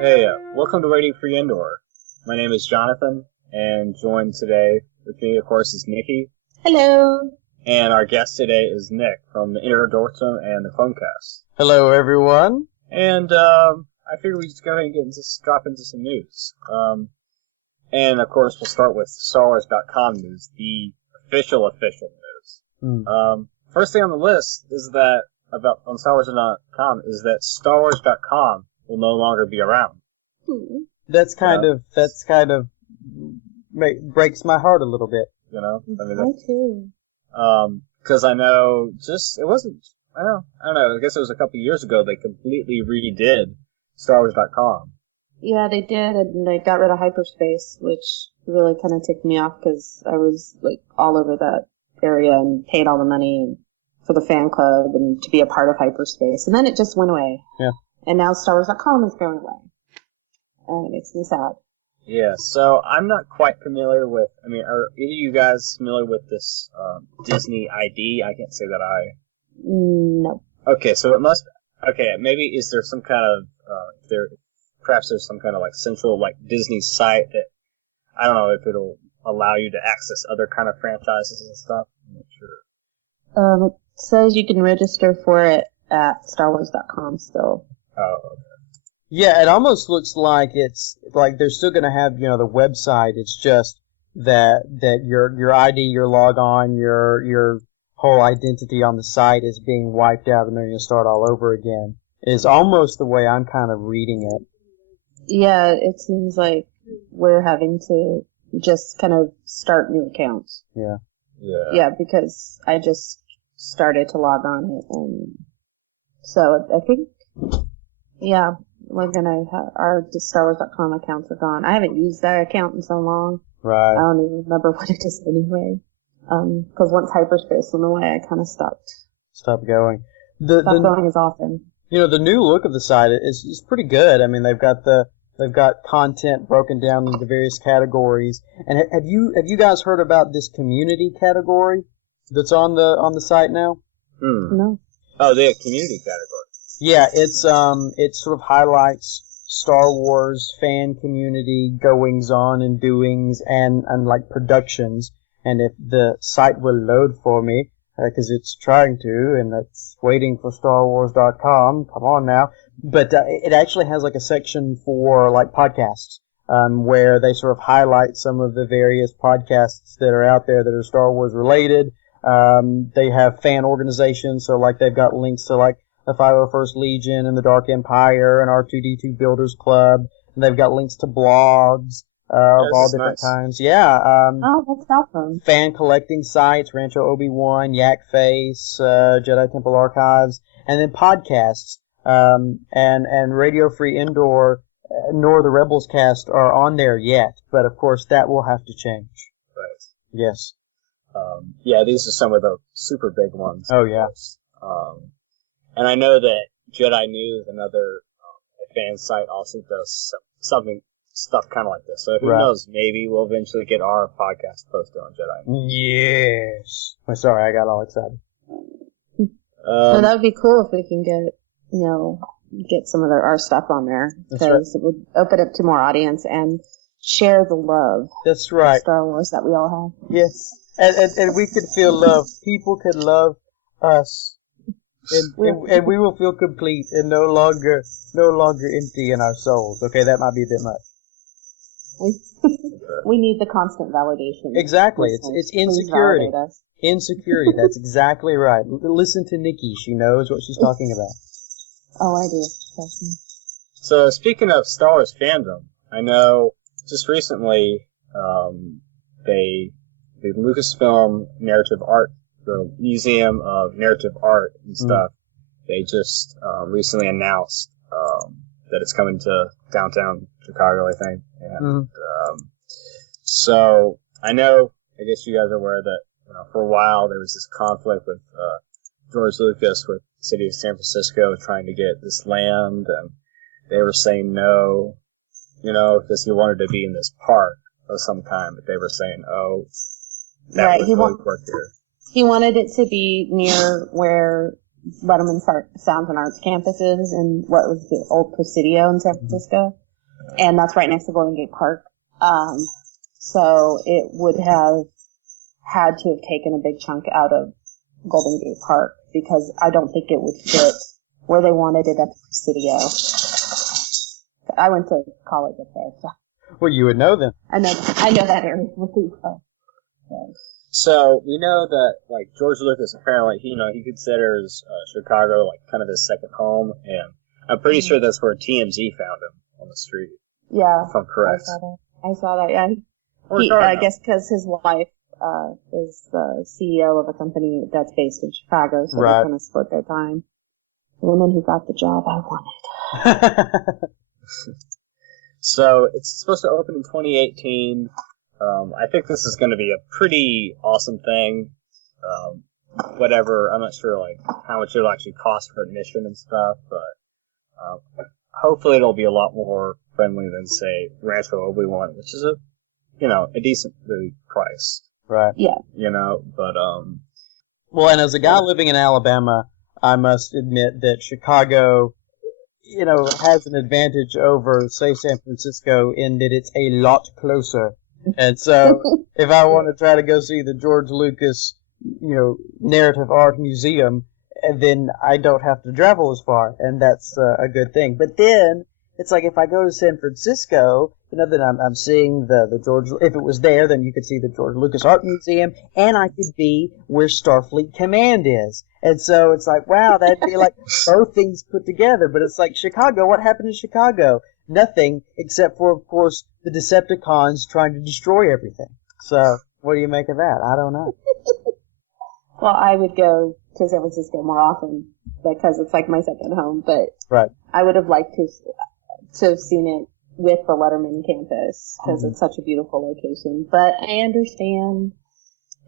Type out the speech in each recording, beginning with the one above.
Hey, welcome to Radio Free Endor. My name is Jonathan, and joined today with me, of course, is Nikki. Hello. And our guest today is Nick from the Dorkdom and the Clonecast. Hello, everyone. And I figured we'd just go ahead and drop into some news. And of course, we'll start with StarWars.com news, the official news. First thing on the list is that on StarWars.com is that StarWars.com will no longer be around. That's kind of breaks my heart a little bit. You know, I mean, Me too. because I know it wasn't. I don't know. I guess it was a couple of years ago they completely redid StarWars.com. Yeah, they did, and they got rid of hyperspace, which really kind of ticked me off because I was like all over that area and paid all the money for the fan club and to be a part of hyperspace, and then it just went away. Yeah. And now StarWars.com is going away, and it makes me sad. Yeah, so I'm not quite familiar with. I mean, are either of you guys familiar with this Disney ID? I can't say that I. No. Okay, so it must. Okay, maybe is there some kind of perhaps there's some kind of like central like Disney site that I don't know if it'll allow you to access other kind of franchises and stuff. I'm not sure. It says you can register for it at StarWars.com still. Oh, okay. Yeah, it almost looks like it's like they're still going to have, the website. It's just that your ID, your log on, your whole identity on the site is being wiped out and they're going to start all over again. Is almost the way I'm kind of reading it. Yeah, it seems like we're having to just kind of start new accounts. Yeah. Yeah. Yeah, because I just started to log on it, and so I think, yeah, we're gonna have our StarWars.com accounts are gone. I haven't used that account in so long. Right. I don't even remember what it is anyway. Because once hyperspace went away, I kind of stopped going. Stopped going as often. The new look of the site is pretty good. I mean, they've got content broken down into various categories. And have you guys heard about this community category that's on the site now? No. Oh, the community category. Yeah, it sort of highlights Star Wars fan community goings on and doings and like productions. And if the site will load for me, because it's trying to, and it's waiting for StarWars.com. Come on now. But it actually has like a section for like podcasts, where they sort of highlight some of the various podcasts that are out there that are Star Wars related. They have fan organizations, so like they've got links to like the 501st Legion and the Dark Empire and R2D2 Builders Club, and they've got links to blogs of all different kinds. Yeah. Oh, that's awesome. Fan collecting sites, Rancho Obi-Wan, Yak Face, Jedi Temple Archives, and then podcasts. And Radio Free Endor, nor the Rebels Cast are on there yet, but of course that will have to change. Right. Yes. Yeah, these are some of the super big ones. Oh, yeah. And I know that Jedi News, another fan site, also does stuff kind of like this. So who knows, maybe we'll eventually get our podcast posted on Jedi News. Yes. I'm sorry, I got all excited. Well, that would be cool if we can get some of our stuff on there, because it would open up to more audience and share the love. That's right. Of Star Wars that we all have. Yes. And we could feel love. People could love us. And we will feel complete and no longer empty in our souls. Okay, that might be a bit much. We need the constant validation. Exactly. It's insecurity. Insecurity. That's exactly right. Listen to Nikki. She knows what she's talking about. Oh, I do. Trust me. So speaking of Star Wars fandom, I know just recently the Lucasfilm Narrative Art, the Museum of Narrative Art and stuff, they just recently announced that it's coming to downtown Chicago, I think. And so I guess you guys are aware that for a while there was this conflict with George Lucas with the city of San Francisco trying to get this land, and they were saying no, because he wanted to be in this park of some kind, but they were saying, oh, that would really work here. He wanted it to be near where Letterman Sounds and Arts campus is, and what was the old Presidio in San Francisco. and that's right next to Golden Gate Park. So it would have had to have taken a big chunk out of Golden Gate Park because I don't think it would fit where they wanted it at the Presidio. I went to college up there, so. Well, you would know then. I know that area really well. So we know that like George Lucas apparently he considers Chicago like kind of his second home, and I'm pretty sure that's where TMZ found him on the street. Yeah, if I'm correct. I saw that. Yeah, I guess because his wife is the CEO of a company that's based in Chicago, so they're going to split their time. The woman who got the job I wanted. So it's supposed to open in 2018. I think this is going to be a pretty awesome thing. Whatever, I'm not sure like how much it'll actually cost for admission and stuff, but hopefully it'll be a lot more friendly than say Rancho Obi-Wan, which is a decently priced. Right. Yeah. But well, and as a guy living in Alabama, I must admit that Chicago, has an advantage over, say, San Francisco in that it's a lot closer. And so, if I want to try to go see the George Lucas, Narrative Art Museum, then I don't have to travel as far, and that's a good thing. But then, it's like if I go to San Francisco, then I'm seeing the George, if it was there, then you could see the George Lucas Art Museum, and I could be where Starfleet Command is. And so it's like, wow, that'd be like both things put together. But it's like Chicago, what happened in Chicago? Nothing, except for, of course, the Decepticons trying to destroy everything. So, what do you make of that? I don't know. Well, I would go to San Francisco more often because it's like my second home, but I would have liked to have seen it with the Letterman campus because it's such a beautiful location. But I understand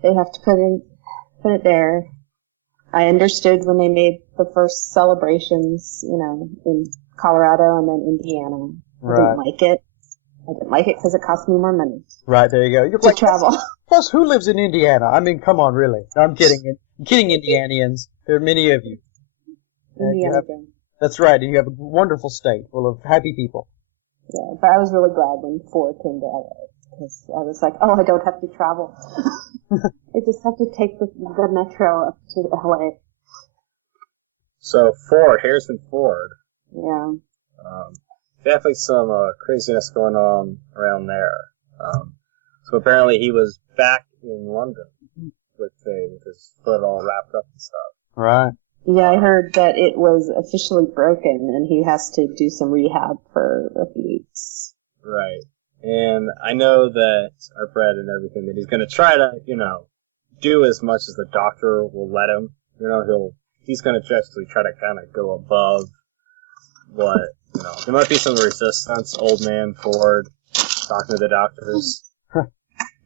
they have to put it there. I understood when they made the first celebrations, in Colorado and then Indiana. I didn't like it. I didn't like it because it cost me more money. Right, there you go. You're to travel. Plus, who lives in Indiana? I mean, come on, really. No, I'm kidding. I'm kidding, Indianians. There are many of you. Indiana. That's right, and you have a wonderful state full of happy people. Yeah, but I was really glad when Ford came to LA because I was like, oh, I don't have to travel. I just have to take the metro up to LA. So Harrison Ford. Yeah. Definitely some craziness going on around there. So apparently he was back in London with his foot all wrapped up and stuff. Right. Yeah, I heard that it was officially broken and he has to do some rehab for a few weeks. Right. And I know that I've read and everything that he's going to try to, do as much as the doctor will let him. He's going to actually try to kind of go above what, there might be some resistance, old man Ford talking to the doctors.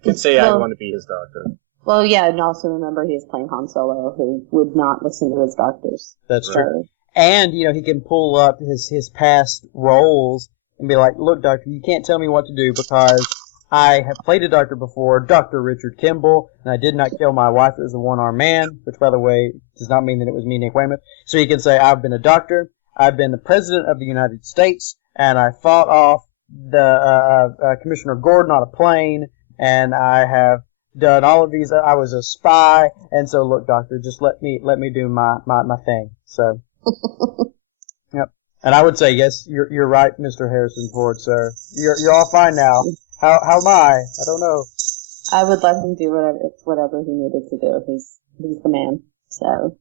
Can say I want to be his doctor. Well, yeah, and also remember he is playing Han Solo, who would not listen to his doctors. That's true. And, he can pull up his past roles and be like, look, doctor, you can't tell me what to do because I have played a doctor before, Dr. Richard Kimball, and I did not kill my wife. It was a one-armed man, which, by the way, does not mean that it was me, Nick Weymouth. So he can say, I've been a doctor, I've been the president of the United States, and I fought off the Commissioner Gordon on a plane, and I have done all of these. I was a spy, and so look, doctor, just let me do my thing. So, yep. And I would say, yes, you're right, Mr. Harrison Ford, sir. You're all fine now. How am I? I don't know. I would let him do whatever he needed to do. He's the man. So.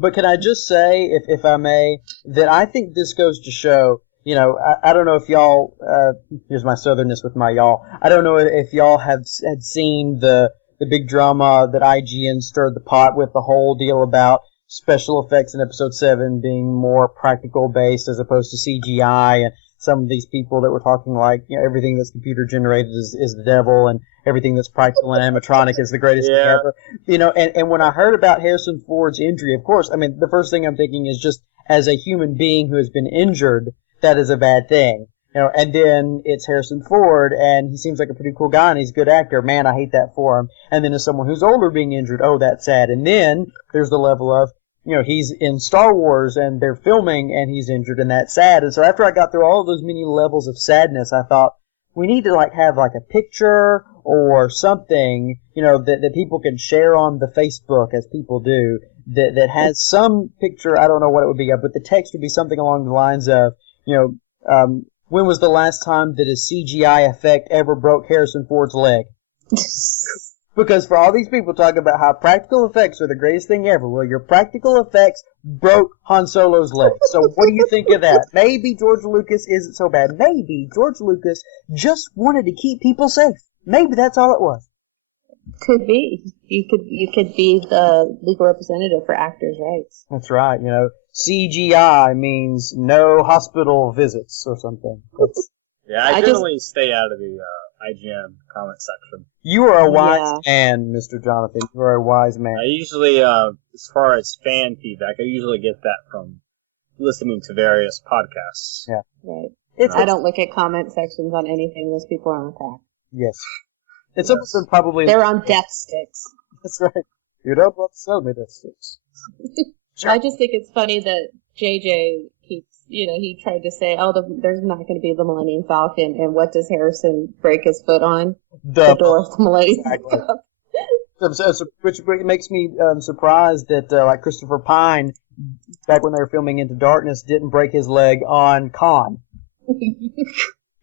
But can I just say, if I may, that I think this goes to show. I don't know if y'all, here's my southernness with my y'all. I don't know if y'all had seen the big drama that IGN stirred the pot with, the whole deal about special effects in episode 7 being more practical based as opposed to CGI, and some of these people that were talking like, everything that's computer generated is the devil, and everything that's practical and animatronic is the greatest thing ever. And when I heard about Harrison Ford's injury, of course, I mean, the first thing I'm thinking is just as a human being who has been injured, that is a bad thing. And then it's Harrison Ford, and he seems like a pretty cool guy, and he's a good actor. Man, I hate that for him. And then as someone who's older being injured, oh, that's sad. And then there's the level of, he's in Star Wars and they're filming and he's injured and that's sad. And so after I got through all of those many levels of sadness, I thought we need to have a picture or something, that people can share on the Facebook as people do that has some picture. I don't know what it would be, but the text would be something along the lines of, when was the last time that a CGI effect ever broke Harrison Ford's leg? Because for all these people talking about how practical effects are the greatest thing ever, well, your practical effects broke Han Solo's leg. So what do you think of that? Maybe George Lucas isn't so bad. Maybe George Lucas just wanted to keep people safe. Maybe that's all it was. Could be. You could be the legal representative for actors' rights. That's right. CGI means no hospital visits or something. Yeah, I generally stay out of the IGN comment section. You are a wise man, Mr. Jonathan. You are a wise man. I usually, as far as fan feedback, I usually get that from listening to various podcasts. Yeah. Right. I don't look at comment sections on anything. Those people are on crack. Yes. It's also probably... They're on death sticks. That's right. You don't want to sell me death sticks. Sure. I just think it's funny that JJ keeps, he tried to say, there's not going to be the Millennium Falcon, and what does Harrison break his foot on? The door of the Millennium Falcon. Which makes me surprised that Christopher Pine, back when they were filming Into Darkness, didn't break his leg on Khan.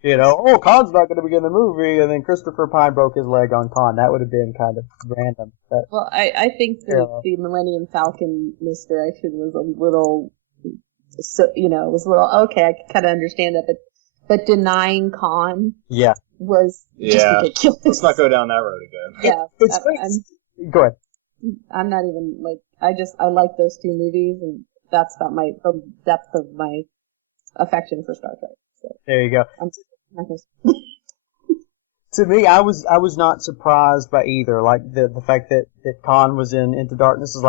Khan's not going to be in the movie, and then Christopher Pine broke his leg on Khan. That would have been kind of random. But, well, I think the Millennium Falcon misdirection was a little, okay, I can kind of understand that, but denying Khan was just ridiculous. Let's not go down that road again. Yeah. Go ahead. I'm not even, I like those two movies, and that's about the depth of my affection for Star Trek. So. There you go. To me, I was not surprised by either. The fact that Khan was in Into Darkness is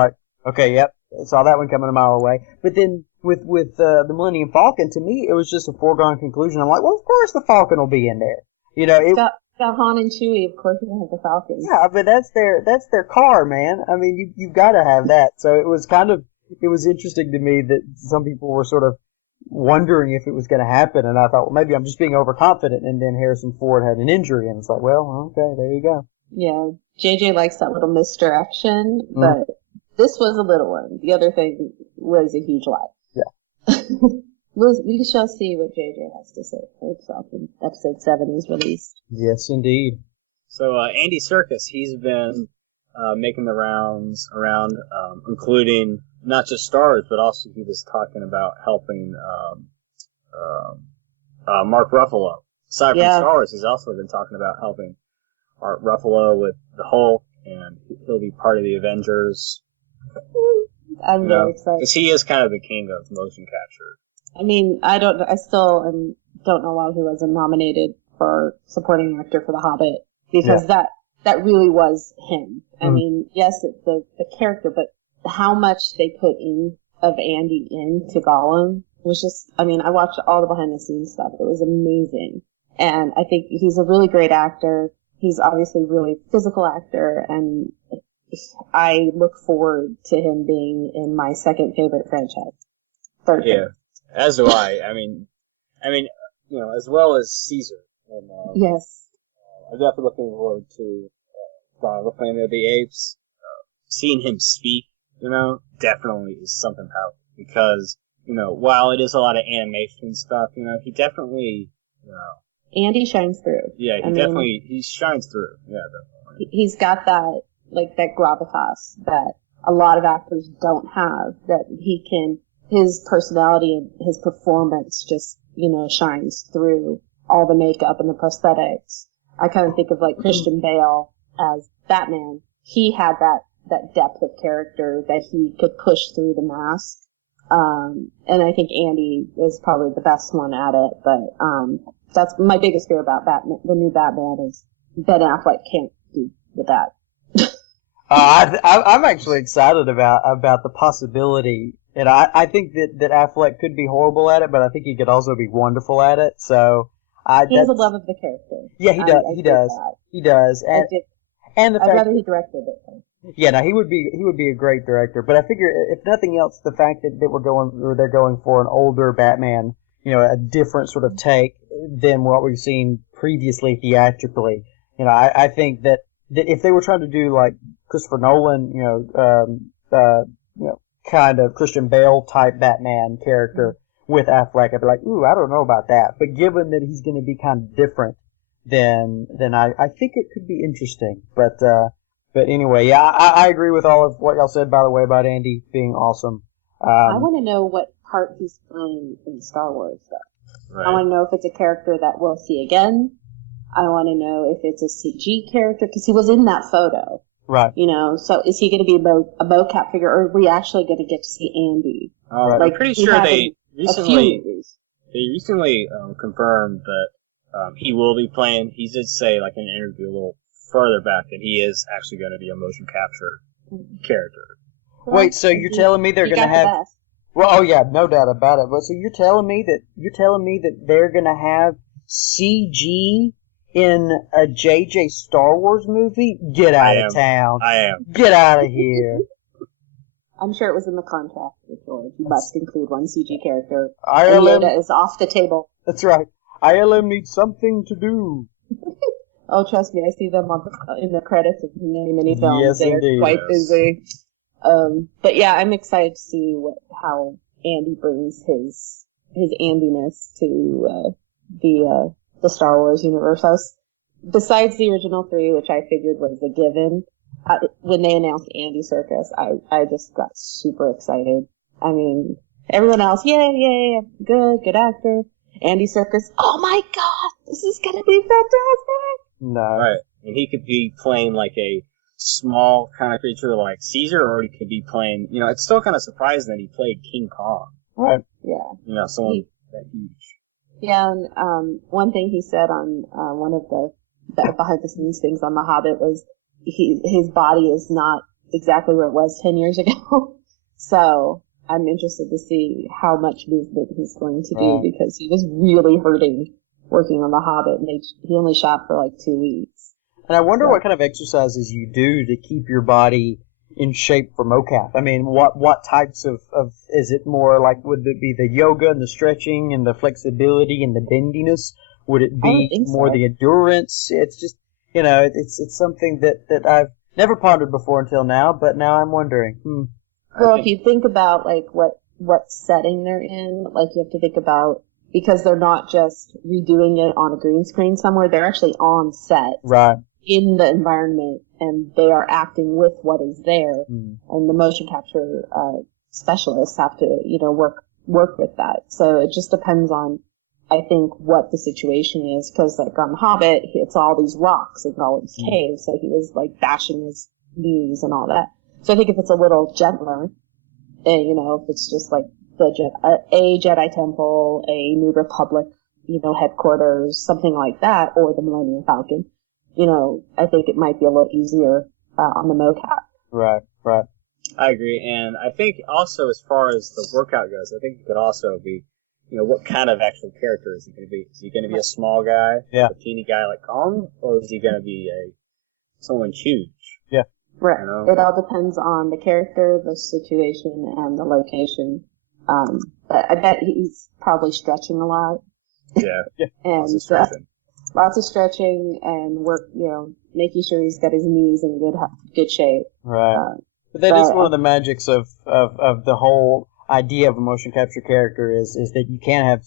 okay, yep, saw that one coming a mile away. But then with the Millennium Falcon, to me, it was just a foregone conclusion. I'm like, well, of course the Falcon will be in there. Got Han and Chewie, of course you're gonna have the Falcon. Yeah, but that's their car, man. I mean, you've got to have that. So it was interesting to me that some people were sort of wondering if it was going to happen, and I thought, well, maybe I'm just being overconfident, and then Harrison Ford had an injury, and it's like, well, okay, there you go. Yeah, JJ likes that little misdirection, but this was a little one. The other thing was a huge lie. Yeah. We shall see what JJ has to say for himself when episode 7 is released. Yes, indeed. So, Andy Serkis, he's been making the rounds around, including not just Star Wars, but also he was talking about helping Mark Ruffalo. Aside from Star Wars, he's also been talking about helping Mark Ruffalo with the Hulk, and he'll be part of the Avengers. I'm very excited. Because he is kind of the king of motion capture. I mean, I still don't know why he wasn't nominated for supporting actor for The Hobbit, because that really was him. I mean, yes, it's the character, but how much they put in of Andy into Gollum was just, I watched all the behind the scenes stuff. It was amazing. And I think he's a really great actor. He's obviously a really physical actor, and I look forward to him being in my second favorite franchise. Third favorite. As do I. I mean, as well as Caesar. And, yes. I'm definitely looking forward to the Planet of the Apes. Seeing him speak, definitely is something powerful. Because, while it is a lot of animation stuff, he definitely, Andy shines through. Yeah, he shines through. Yeah, definitely. He's got that gravitas that a lot of actors don't have, that his personality and his performance just, shines through all the makeup and the prosthetics. I kind of think of Christian Bale as Batman. He had that depth of character that he could push through the mask. And I think Andy is probably the best one at it, but, that's my biggest fear about Batman, the new Batman, is Ben Affleck can't do the Bat. I'm actually excited about the possibility, and I think that Affleck could be horrible at it, but I think he could also be wonderful at it. So he has a love of the character. Yeah, he does. He does. And the fact, I'd rather he directed it. Yeah, no, he would be a great director. But I figure, if nothing else, the fact that they're going for an older Batman, a different sort of take than what we've seen previously theatrically. I think that if they were trying to do like Christopher Nolan, kind of Christian Bale type Batman character with Affleck, I'd be like, ooh, I don't know about that. But given that he's going to be kind of different, then I think it could be interesting. But anyway, yeah, I agree with all of what y'all said, by the way, about Andy being awesome. I want to know what part he's playing in Star Wars, though. Right. I want to know if it's a character that we'll see again. I want to know if it's a CG character, because he was in that photo. Right. So is he going to be a mocap figure, or are we actually going to get to see Andy? Right. I'm pretty sure they recently confirmed that he will be playing. He did say, like in an interview a little further back, that he is actually going to be a motion capture character. Wait, so you're telling me they're going to have? Well, oh yeah, no doubt about it. But so you're telling me that they're going to have CG in a JJ Star Wars movie? Get out of town! I am. Get out of here! I'm sure it was in the contract with George. You must include one CG character. ILM Yoda is off the table. That's right. ILM needs something to do. Oh, trust me, I see them in the credits of many films. Yes, They're indeed. quite busy. But yeah, I'm excited to see how Andy brings his Andiness to the Star Wars universe. Besides the original 3, which I figured was a given, when they announced Andy Serkis, I just got super excited. I mean, everyone else, yay, good actor. Andy Serkis, oh my god, this is gonna be fantastic! No. Right. And he could be playing like a small kind of creature like Caesar, or he could be playing, it's still kind of surprising that he played King Kong. Right. Yeah. Someone that huge. Yeah, and one thing he said on one of the behind-the-scenes things on The Hobbit was his body is not exactly where it was 10 years ago. So I'm interested to see how much movement he's going to do, because he was really hurting working on The Hobbit, and he only shot for like 2 weeks. And I wonder what kind of exercises you do to keep your body in shape for mocap. I mean, what types of is it more like, would it be the yoga and the stretching and the flexibility and the bendiness? Would it be more the endurance? It's just, it's something that I've never pondered before until now, but now I'm wondering. Well, if you think about like what setting they're in, like you have to think about, because they're not just redoing it on a green screen somewhere, they're actually on set. Right. In the environment, and they are acting with what is there, and the motion capture specialists have to, work with that. So it just depends on, I think, what the situation is, because like on Hobbit, it's all these rocks and all these caves, so he was like bashing his knees and all that. So I think if it's a little gentler, if it's just like a Jedi Temple, a New Republic, headquarters, something like that, or the Millennium Falcon, I think it might be a little easier on the mocap. Right. I agree, and I think also as far as the workout goes, I think it could also be, what kind of actual character is he going to be? Is he going to be a small guy, a teeny guy like Kong, or is he going to be someone huge? Yeah. Right. It all depends on the character, the situation, and the location. But I bet he's probably stretching a lot. Yeah. And lots of stretching and work, making sure he's got his knees in good shape. Right. But that is one of the magics of the whole idea of a motion capture character is that you can't have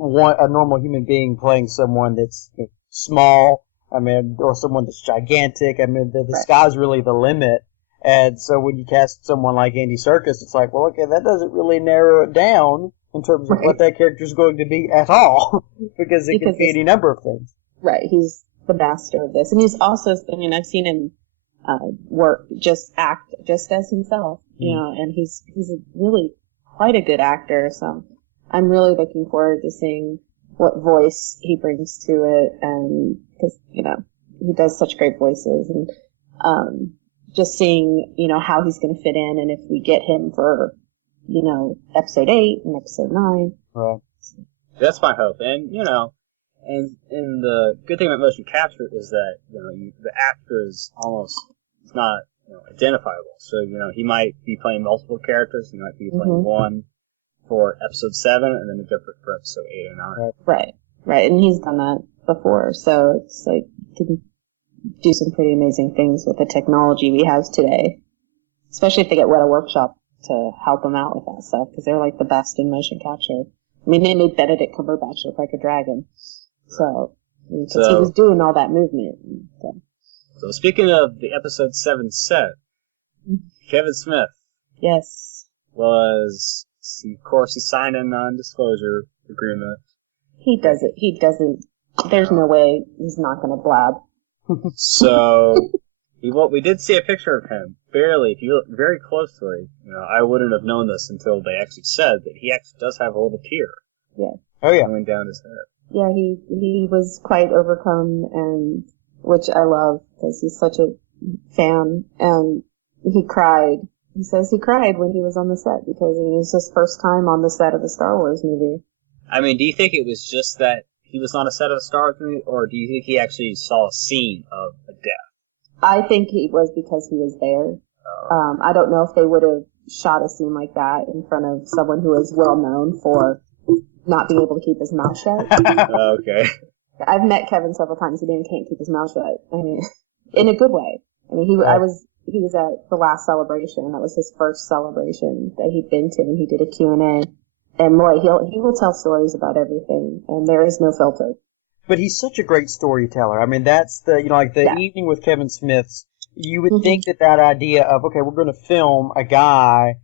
a normal human being playing someone that's small, or someone that's gigantic. The sky's really the limit. And so when you cast someone like Andy Serkis, it's like, well, okay, that doesn't really narrow it down in terms of what that character is going to be at all, because it can be any number of things. Right, he's the master of this, and he's also, I've seen him act just as himself, and he's really quite a good actor. So I'm really looking forward to seeing what voice he brings to it, and because he does such great voices, and just seeing how he's going to fit in, and if we get him for episode 8 and episode 9. Right. That's my hope, and and the good thing about motion capture is that the actor is almost not identifiable. So, he might be playing multiple characters. He might be playing one for episode 7 and then a different for episode 8 or 9. Right. And he's done that before. So it's like, you can do some pretty amazing things with the technology we have today. Especially if they get Weta Workshop to help them out with that stuff, because they're like the best in motion capture. I mean, they made Benedict Cumberbatch look like a dragon. So he was doing all that movement. So speaking of the episode 7 set, Kevin Smith. Yes. Of course, he signed a non-disclosure agreement. He doesn't. There's no way he's not going to blab. So, we did see a picture of him. Barely. If you look very closely, I wouldn't have known this until they actually said that he actually does have a little tear. Yeah. Oh, yeah. Going down his head. Yeah, he was quite overcome, and which I love, because he's such a fan, and he cried. He says he cried when he was on the set, because it was his first time on the set of a Star Wars movie. I mean, do you think it was just that he was on a set of a Star Wars movie, or do you think he actually saw a scene of a death? I think it was because he was there. I don't know if they would have shot a scene like that in front of someone who is well known for not being able to keep his mouth shut. Okay. I've met Kevin several times. He can't keep his mouth shut. I mean, in a good way. I mean, he was at the last celebration. That was his first celebration that he'd been to, and he did a Q&A. And boy, he will tell stories about everything, and there is no filter. But he's such a great storyteller. I mean, that's the evening with Kevin Smith's. You would think that idea of, okay, we're going to film a guy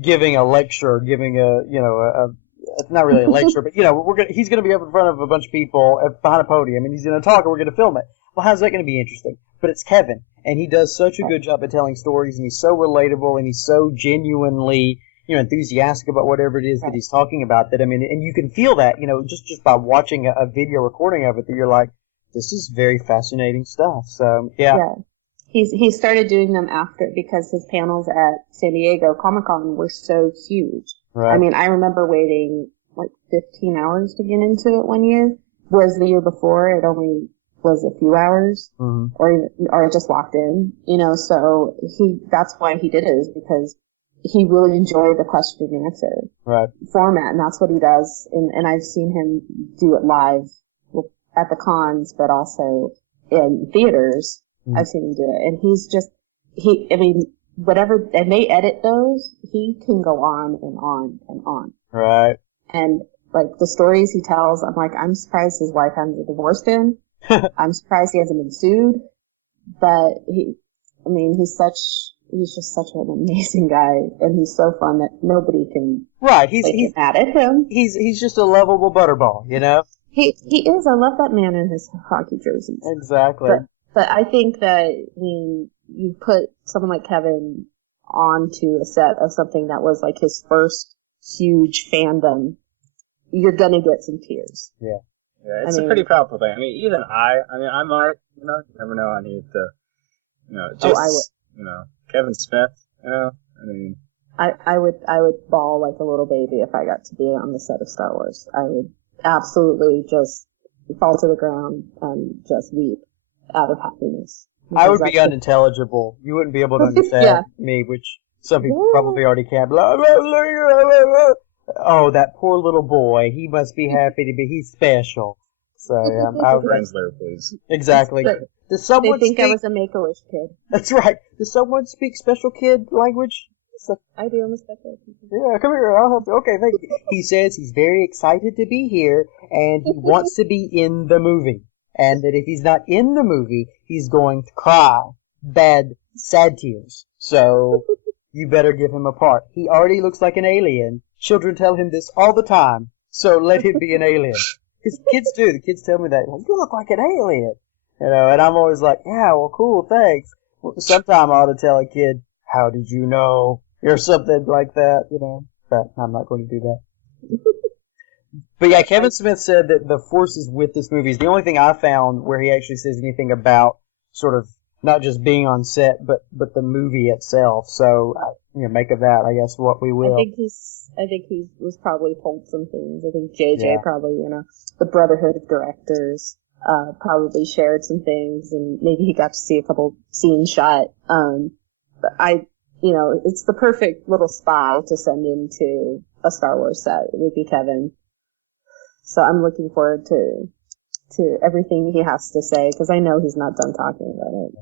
giving a lecture, it's not really a lecture, but he's going to be up in front of a bunch of people behind a podium, and he's going to talk, and we're going to film it. Well, how's that going to be interesting? But it's Kevin, and he does such a good job at telling stories, and he's so relatable, and he's so genuinely enthusiastic about whatever it is that he's talking about, that, I mean, and you can feel that, just by watching a video recording of it, that you're like, this is very fascinating stuff. So, yeah. He started doing them after, because his panels at San Diego Comic-Con were so huge. Right. I mean, I remember waiting like 15 hours to get into it one year, whereas the year before it only was a few hours, or I just walked in, so that's why he did it, is because he really enjoyed the question and answer format, and that's what he does. And I've seen him do it live at the cons, but also in theaters. I've seen him do it, and whatever, and they edit those, he can go on and on and on. Right. And like the stories he tells, I'm like, I'm surprised his wife hasn't divorced him. I'm surprised he hasn't been sued. But he's just such an amazing guy, and he's so fun that nobody can he's mad at him. He's just a lovable butterball, He is. I love that man in his hockey jerseys. Exactly. But I think that when you put someone like Kevin onto a set of something that was like his first huge fandom, you're gonna get some tears. Yeah. Yeah, it's a pretty powerful thing. I mean, even I might, you never know, I need to, I would. Kevin Smith, I mean. I would bawl like a little baby if I got to be on the set of Star Wars. I would absolutely just fall to the ground and just weep out of happiness. I would be unintelligible. You wouldn't be able to understand me, which some people probably already can. Blah, blah, blah, blah, blah. Oh, that poor little boy. He must be happy to be. He's special. So, I would translate, please. Exactly. Does someone think I was a Make-A-Wish kid. That's right. Does someone speak special kid language? I do. I'm a special kid. Yeah, come here. I'll help you. Okay, thank you. He says he's very excited to be here, and he wants to be in the movie. And that if he's not in the movie, he's going to cry. Sad tears. So, you better give him a part. He already looks like an alien. Children tell him this all the time. So let him be an alien. Because kids do. The kids tell me that. Like, you look like an alien. And I'm always like, yeah, well, cool, thanks. Well, sometime I ought to tell a kid, how did you know? Or something like that, But I'm not going to do that. But yeah, Kevin Smith said that the Force is with this movie is the only thing I found where he actually says anything about sort of not just being on set, but the movie itself. So, make of that, I guess, what we will. I think he was probably told some things. I think JJ probably, the Brotherhood of Directors, probably shared some things, and maybe he got to see a couple scenes shot. it's the perfect little spy to send into a Star Wars set. It would be Kevin. So I'm looking forward to everything he has to say, because I know he's not done talking about it.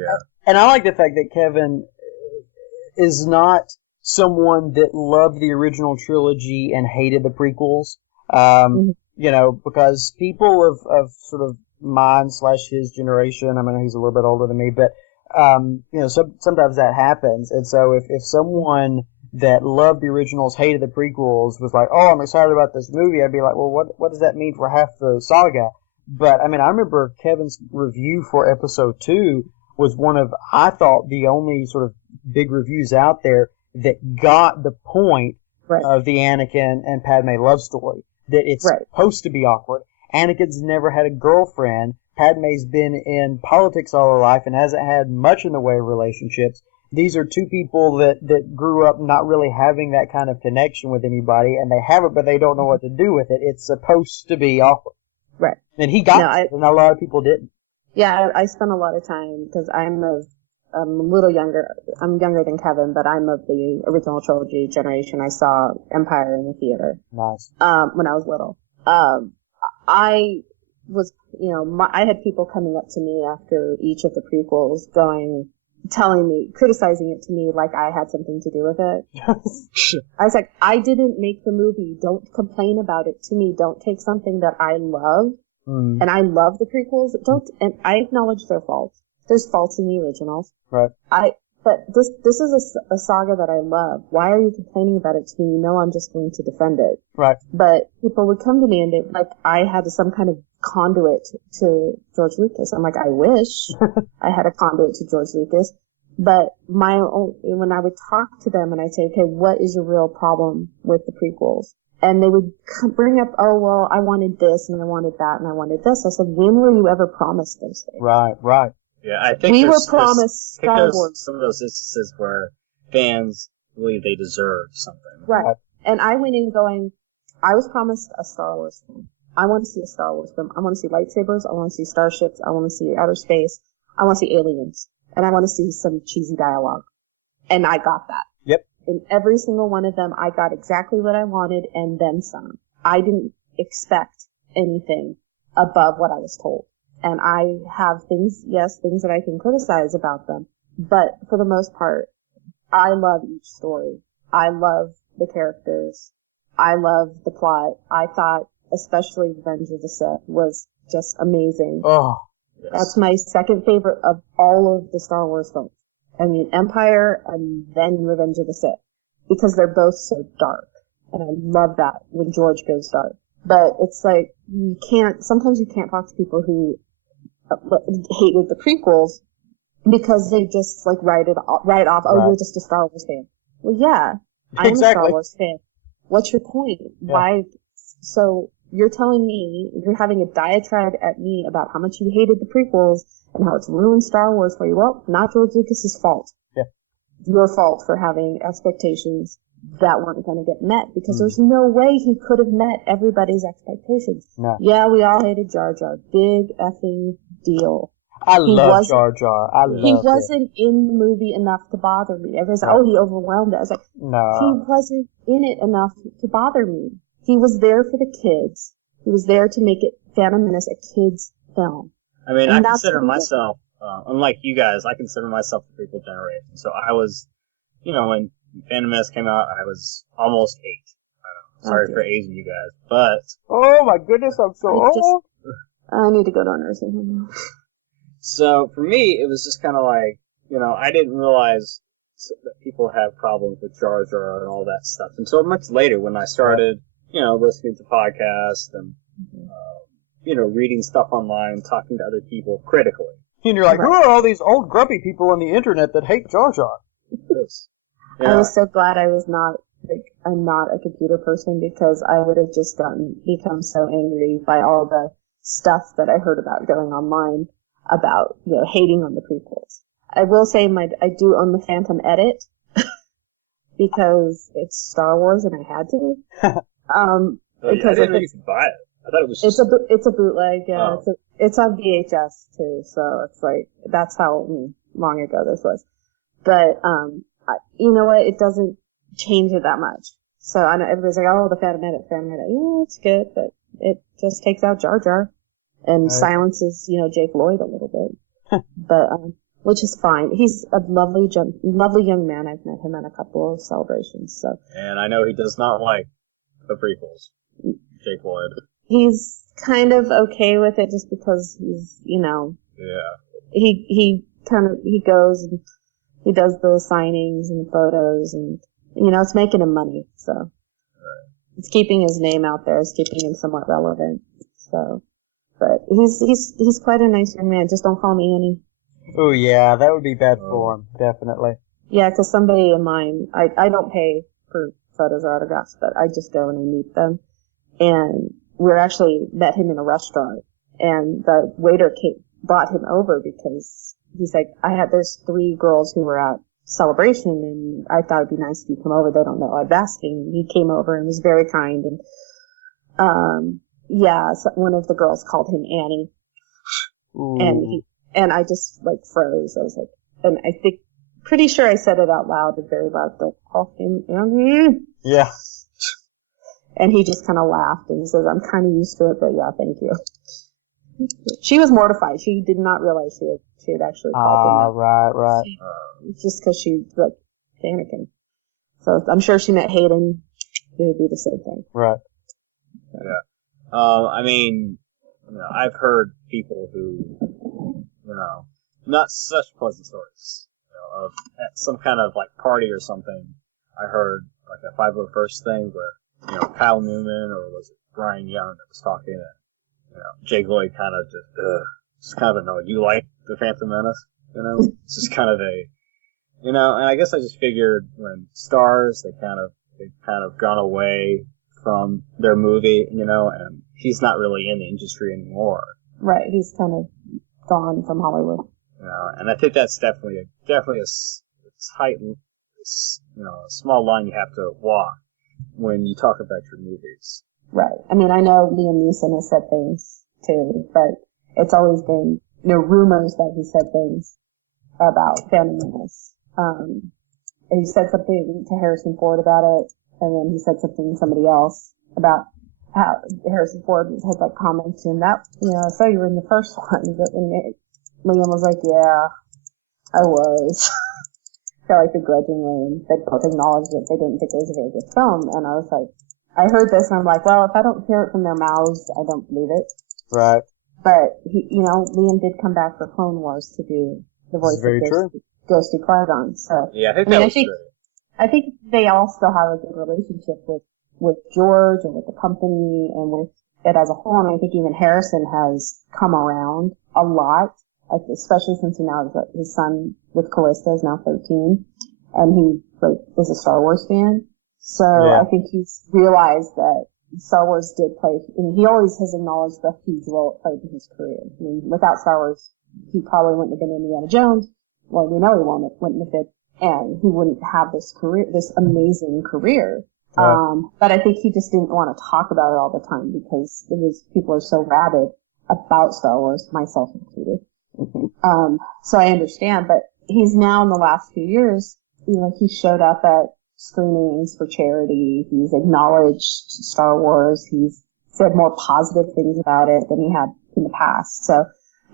Yeah. And I like the fact that Kevin is not someone that loved the original trilogy and hated the prequels. Because people of sort of mine / his generation, I mean, he's a little bit older than me, but, sometimes that happens. And so if someone that loved the originals, hated the prequels, was like, oh, I'm excited about this movie, I'd be like, well, what does that mean for half the saga? But, I mean, I remember Kevin's review for episode 2 was one of, I thought, the only sort of big reviews out there that got the point of the Anakin and Padme love story. That it's supposed to be awkward. Anakin's never had a girlfriend. Padme's been in politics all her life and hasn't had much in the way of relationships. These are two people that grew up not really having that kind of connection with anybody, and they have it, but they don't know what to do with it. It's supposed to be awkward. Right. And he got it, and a lot of people didn't. Yeah, I spent a lot of time, because I'm a little younger. I'm younger than Kevin, but I'm of the original trilogy generation. I saw Empire in the theater. Nice. When I was little. I was, I had people coming up to me after each of the prequels criticizing it to me like I had something to do with it. I was like, I didn't make the movie. Don't complain about it to me. Don't take something that I love, and I love the prequels. And I acknowledge their faults. There's faults in the originals. Right. But this is a saga that I love. Why are you complaining about it to me? You know I'm just going to defend it. Right. But people would come to me and I had some kind of conduit to George Lucas. I'm like, I wish I had a conduit to George Lucas. But when I would talk to them and I'd say, okay, what is your real problem with the prequels? And they would bring up, oh, well, I wanted this and I wanted that and I wanted this. I said, when were you ever promised those things? Right. Yeah, I think we were promised Star Wars. Some of those instances where fans believe they deserve something. Right. And I went in going, I was promised a Star Wars film. I want to see a Star Wars film. I want to see lightsabers. I want to see starships. I want to see outer space. I want to see aliens. And I want to see some cheesy dialogue. And I got that. Yep. In every single one of them, I got exactly what I wanted and then some. I didn't expect anything above what I was told. And I have things that I can criticize about them. But for the most part, I love each story. I love the characters. I love the plot. I thought, especially Revenge of the Sith, was just amazing. Oh, yes. That's my second favorite of all of the Star Wars films. I mean, Empire and then Revenge of the Sith. Because they're both so dark. And I love that when George goes dark. But it's like, sometimes you can't talk to people who hated the prequels because they just write off, you're just a Star Wars fan. Well, yeah, I'm a Star Wars fan. What's your point? Yeah. Why? So you're telling me, you're having a diatribe at me about how much you hated the prequels and how it's ruined Star Wars for you. Well, not George Lucas's fault. Yeah. Your fault for having expectations that weren't going to get met, because there's no way he could have met everybody's expectations. No. Yeah, we all hated Jar Jar. Big effing deal. I love Jar Jar. He wasn't in the movie enough to bother me. Everyone's like, he overwhelmed it. I was like, no. He wasn't in it enough to bother me. He was there for the kids. He was there to make it Phantom Menace a kids' film. I mean, I consider myself, unlike you guys, I consider myself the prequel generation. So I was, when Phantom Menace came out, I was almost 8. I don't know. Sorry for aging you guys, but... Oh my goodness, I'm so old! I need to go to a nursing home now. So, for me, it was just kind of like, I didn't realize that people have problems with Jar Jar and all that stuff until much later when I started, listening to podcasts and, reading stuff online, talking to other people critically. And you're like, who are all these old grumpy people on the internet that hate Jar Jar? Yes. Yeah. I was so glad I was I'm not a computer person, because I would have just become so angry by all the stuff that I heard about going online about, hating on the prequels. I will say I do own the Phantom Edit because it's Star Wars and I had to. I didn't know you could buy it. I thought it was just... It's a bootleg, yeah. Oh. It's on VHS too, so it's like, that's how long ago this was. But, you know what? It doesn't change it that much. So I know everybody's like, oh, the Phantom Menace. Yeah, it's good, but it just takes out Jar Jar and silences, Jake Lloyd a little bit. But, which is fine. He's a lovely young man. I've met him at a couple of celebrations, so. And I know he does not like the prequels. Jake Lloyd. He's kind of okay with it just because he's, Yeah. He goes and he does the signings and the photos and, it's making him money, so. Right. It's keeping his name out there. It's keeping him somewhat relevant, so. But he's quite a nice young man. Just don't call me Annie. Oh yeah, that would be bad for him, definitely. Yeah, because somebody in mine, I don't pay for photos or autographs, but I just go and I meet them. And we actually met him in a restaurant, and the waiter brought him over because he's like, there's 3 girls who were at celebration, and I thought it'd be nice if you come over. They don't know I'm asking. He came over and was very kind, and so one of the girls called him Annie. Ooh. And I just froze. I was like, and I think, pretty sure I said it out loud and very loud. Don't call him Annie. Yeah. And he just kind of laughed and says, I'm kind of used to it, but yeah, thank you. She was mortified. She did not realize she had actually called him. Right. Just because she panicking. So I'm sure she met Hayden. It would be the same thing. Right. Yeah. I mean, I've heard people who, not such pleasant stories, of at some kind of party or something. I heard a 501st thing where, Kyle Newman or was it Brian Young that was talking, and Jake Lloyd kind of just kind of annoyed. You like the Phantom Menace? It's just kind of and I guess I just figured when stars they've kind of gone away from their movie, and he's not really in the industry anymore. Right, he's kind of gone from Hollywood. And I think that's definitely a tight, a small line you have to walk when you talk about your movies. Right. I mean, I know Liam Neeson has said things too, but it's always been, rumors that he said things about Phantom Menace. He said something to Harrison Ford about it, and then he said something to somebody else about how Harrison Ford had commented on that, I saw you were in the first one, and Liam was like, yeah, I was. Felt like begrudgingly, and they both acknowledged that they didn't think it was a very good film, and I was like, I heard this, and I'm like, well, if I don't hear it from their mouths, I don't believe it. Right. But, Liam did come back for Clone Wars to do the voice of Ghosty Qui-Gon, so. Yeah, I think I think they all still have a good relationship with George and with the company and with it as a whole, and I think even Harrison has come around a lot, especially since he now has his son with Callista is now 13, and he is a Star Wars fan. So yeah. I think he's realized that Star Wars did play, and he always has acknowledged the huge role it played in his career. I mean, without Star Wars, he probably wouldn't have been Indiana Jones. Well, we know he wouldn't have been, and he wouldn't have this amazing career. Yeah. But I think he just didn't want to talk about it all the time because people are so rabid about Star Wars, myself included. Mm-hmm. So I understand, but he's now in the last few years, he showed up at screenings for charity. He's acknowledged Star Wars. He's said more positive things about it than he had in the past. So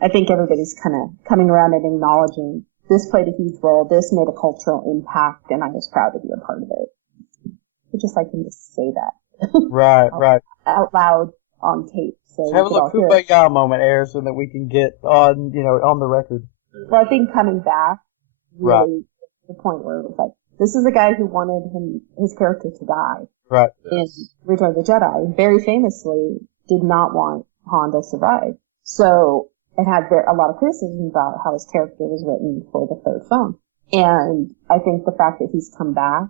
I think everybody's kind of coming around and acknowledging this played a huge role. This made a cultural impact, and I was proud to be a part of it. I just like him to say that. Right. Out loud on tape. So have a little kumbaya moment, Air, so that we can get on the record. Well, I think coming back, really, the point where it was like, this is a guy who wanted his character to die. Right. In Return of the Jedi, very famously did not want Han to survive. So it had a lot of criticism about how his character was written for the third film. And I think the fact that he's come back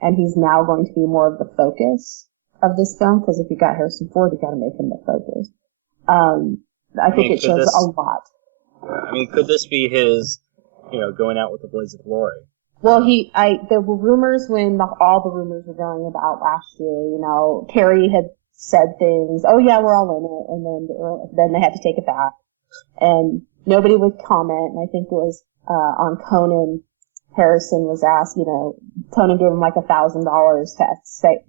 and he's now going to be more of the focus of this film, because if you got Harrison Ford, you got to make him the focus. I think it shows a lot. I mean, could this be his, going out with the Blaze of Glory? Well, there were rumors when all the rumors were going about last year. Carrie had said things. Oh yeah, we're all in it, and then they had to take it back, and nobody would comment. And I think it was on Conan Harrison was asked, Tony gave him like $1,000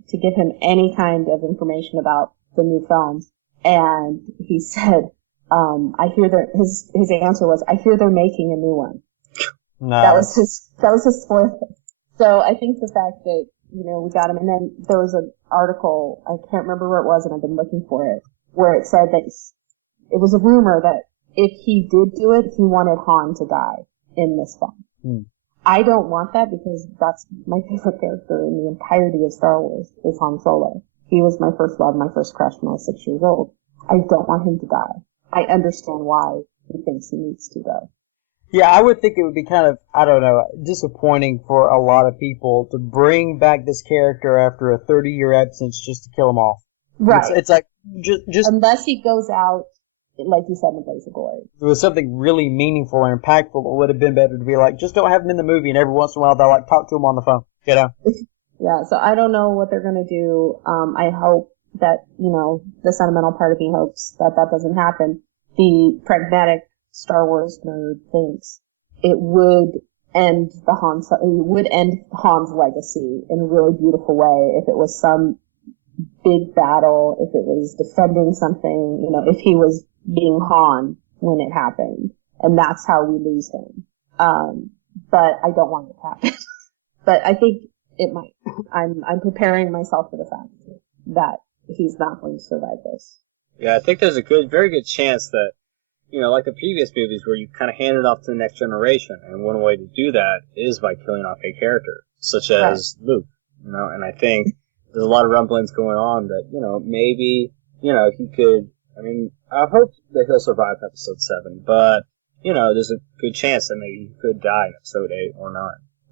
to give him any kind of information about the new films. And he said, I hear his answer was, I hear they're making a new one. No. That was his spoiler. So I think the fact that, we got him, and then there was an article, I can't remember where it was, and I've been looking for it, where it said that it was a rumor that if he did do it, he wanted Han to die in this film. I don't want that because that's my favorite character in the entirety of Star Wars is Han Solo. He was my first love, my first crush when I was 6 years old. I don't want him to die. I understand why he thinks he needs to go. Yeah, I would think it would be kind of, I don't know, disappointing for a lot of people to bring back this character after a 30-year absence just to kill him off. Right. It's like, just unless he goes out, like you said, in a blaze of glory. If it was something really meaningful and impactful, it would have been better to be like, just don't have him in the movie, and every once in a while they'll like talk to him on the phone, Yeah, so I don't know what they're going to do. I hope that, the sentimental part of me hopes that doesn't happen. The pragmatic Star Wars nerd thinks it would end Han's legacy in a really beautiful way if it was some big battle, if it was defending something, if he was being Han when it happened, and that's how we lose him. But I don't want it to happen. But I think it might. I'm preparing myself for the fact that he's not going to survive this. Yeah, I think there's a very good chance that, like the previous movies where you kind of hand it off to the next generation, and one way to do that is by killing off a character, such as Luke, and I think there's a lot of rumblings going on that, maybe, he could, I hope that he'll survive episode 7, but, there's a good chance that maybe he could die in episode 8 or 9.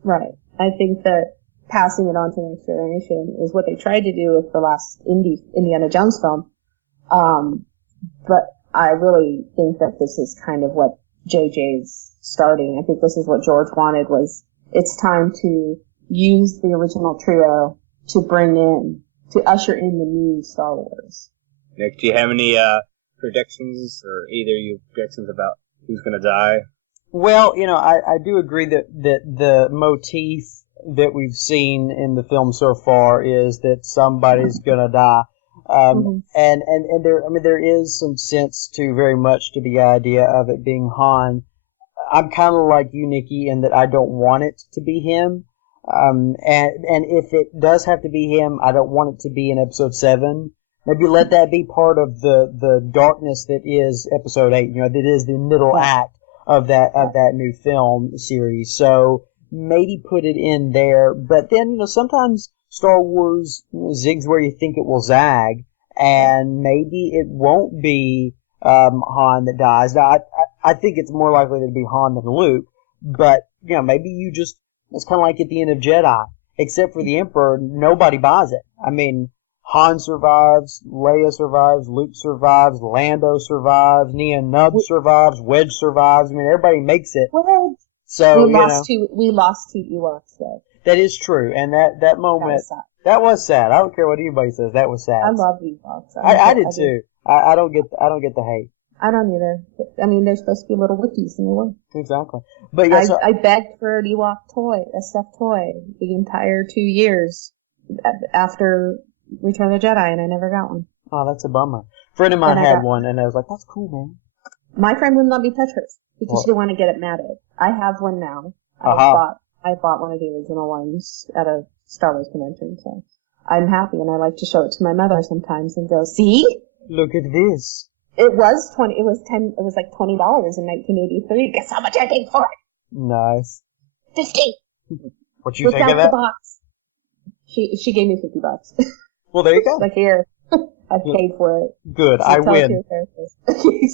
Right. I think that passing it on to the next generation is what they tried to do with the last Indiana Jones film. But I really think that this is kind of what JJ's starting. I think this is what George wanted was it's time to use the original trio to usher in the new Star Wars. Nick, do you have any predictions or either you predictions about who's going to die? Well, I do agree that the motif that we've seen in the film so far is that somebody's going to die. And there is some sense very much to the idea of it being Han. I'm kind of like you, Nikki, in that I don't want it to be him. And if it does have to be him, I don't want it to be in episode 7. Maybe let that be part of the darkness that is episode 8. That is the middle act of that new film series. So maybe put it in there. But then, sometimes Star Wars zigs where you think it will zag, and maybe it won't be Han that dies. Now, I think it's more likely to be Han than Luke, but maybe it's kind of like at the end of Jedi. Except for the Emperor, nobody buys it. Han survives, Leia survives, Luke survives, Lando survives, Nia Nub survives, Wedge survives. Everybody makes it. Well, so we lost two Ewoks though. That is true, and that moment that was sad. I don't care what anybody says. That was sad. I love Ewoks. I did too. I don't get the hate. I don't either. They're supposed to be little Wookiees in the world. Exactly. But yeah, I begged for an Ewok toy, a stuffed toy, the entire 2 years after Return of the Jedi, and I never got one. Oh, that's a bummer. A friend of mine had one, and I was like, that's cool, man. My friend wouldn't let me touch hers because she didn't want to get it matted. I have one now. I bought one of the original ones at a Star Wars convention, so I'm happy, and I like to show it to my mother sometimes and go, see? Look at this. It was like $20 in 1983. Guess how much I paid for it? Nice. 50. What you think of that? The box. She gave me $50. Well, there you go. Like, here, I've paid for it. Good, so I win. Exactly.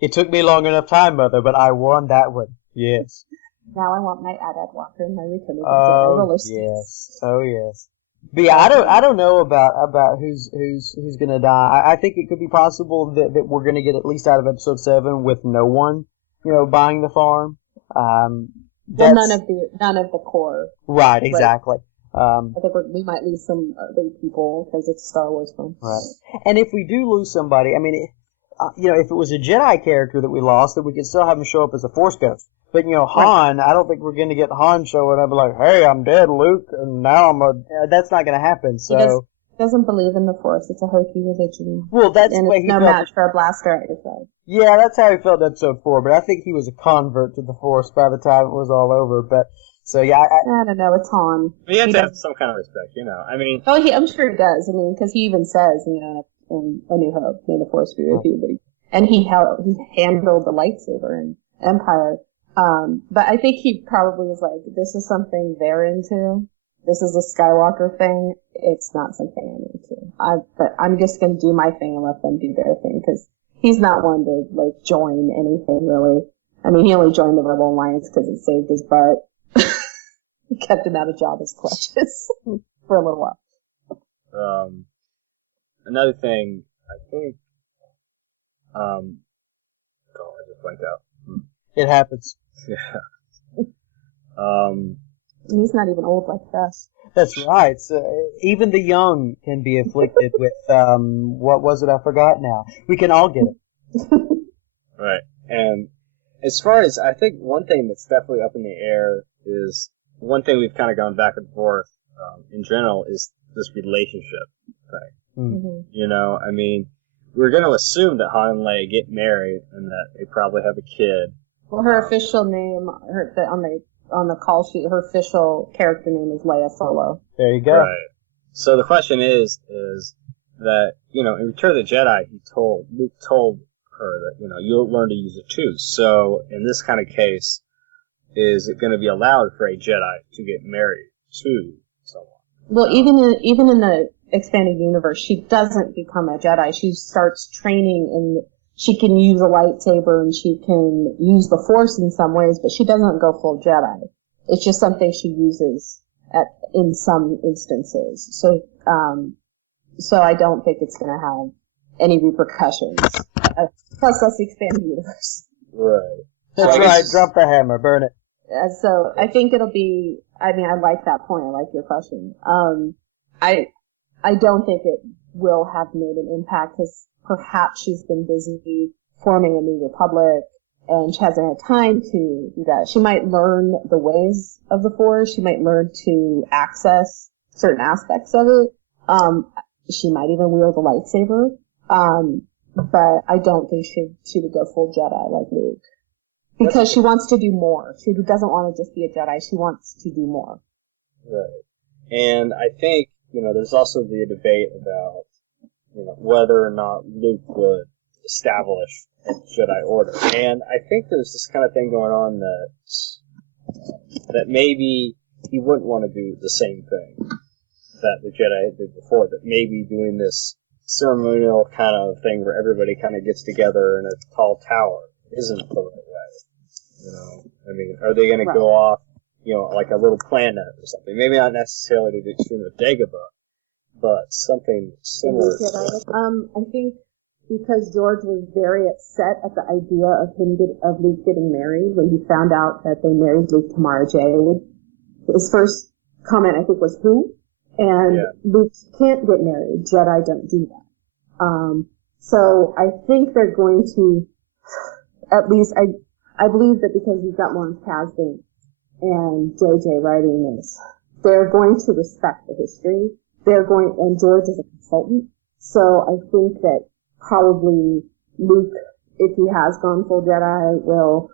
It took me long enough time, Mother, but I won that one. Yes. Now I want my AT-AT walker and my Return of the Jedi roller skates. Yes. Oh, yes. But yeah, I don't know about who's gonna die. I think it could be possible that we're gonna get at least out of episode 7 with no one, buying the farm. Well, none of the core. Right, exactly. I think we might lose some other people because it's a Star Wars film. Right. And if we do lose somebody, if it was a Jedi character that we lost, then we could still have him show up as a Force ghost. But, Han, I don't think we're going to get Han showing up like, hey, I'm dead, Luke, and now that's not going to happen, so... He doesn't believe in the Force. It's a hokey religion. Well, that's and the way it's he no felt. match for a blaster at your side. Yeah, that's how he felt in episode 4, but I think he was a convert to the Force by the time it was all over, but... So, yeah, I don't know, it's Han. But he has to have some kind of respect, I mean... Oh, I'm sure he does. I mean, because he even says, in A New Hope, may the Force be with you, and he handled the lightsaber in Empire. But I think he probably is like, this is something they're into. This is a Skywalker thing. It's not something I'm into. But I'm just going to do my thing and let them do their thing, because he's not one to, join anything, really. I mean, he only joined the Rebel Alliance because it saved his butt. He kept him out of Jabba's clutches for a little while. Another thing, I think, I just blanked out. It happens. Yeah. He's not even old like us. That's right. So, even the young can be afflicted with, what was it? I forgot now. We can all get it. Right. And as far as, I think one thing that's definitely up in the air is, one thing we've kind of gone back and forth, in general, is this relationship thing. Mm-hmm. I mean, we're going to assume that Han and Leia get married and that they probably have a kid. Well, her official name, on the call sheet, her official character name is Leia Solo. There you go. Right. So the question is that, in Return of the Jedi, Luke told her that, you'll learn to use it too. So, in this kind of case, is it going to be allowed for a Jedi to get married to someone? Well, even in the expanded universe, she doesn't become a Jedi. She starts training, and she can use a lightsaber and she can use the Force in some ways, but she doesn't go full Jedi. It's just something she uses in some instances. So I don't think it's going to have any repercussions. Plus, that's the expanded universe. Right. That's right. Drop the hammer. Burn it. So I think it'll be. I mean, I like that point. I like your question. I don't think it will have made an impact because perhaps she's been busy forming a new republic and she hasn't had time to do that. She might learn the ways of the Force. She might learn to access certain aspects of it. She might even wield a lightsaber. But I don't think she would go full Jedi like Luke. Because she wants to do more. She doesn't want to just be a Jedi. She wants to do more. Right. And I think, there's also the debate about, whether or not Luke would establish a Jedi Order. And I think there's this kind of thing going on that maybe he wouldn't want to do the same thing that the Jedi did before, that maybe doing this ceremonial kind of thing where everybody kind of gets together in a tall tower isn't the right way. I mean, are they going to go off, like a little planet or something? Maybe not necessarily to the extreme of Dagobah, but something similar. I think because George was very upset at the idea of Luke getting married when he found out that they married Luke to Mara Jade. His first comment, I think, was who? And Luke can't get married. Jedi don't do that. So I think they're going to, at least, I believe that because you've got Lawrence Kasdan and JJ writing this, they're going to respect the history. And George is a consultant. So I think that probably Luke, if he has gone full Jedi, will,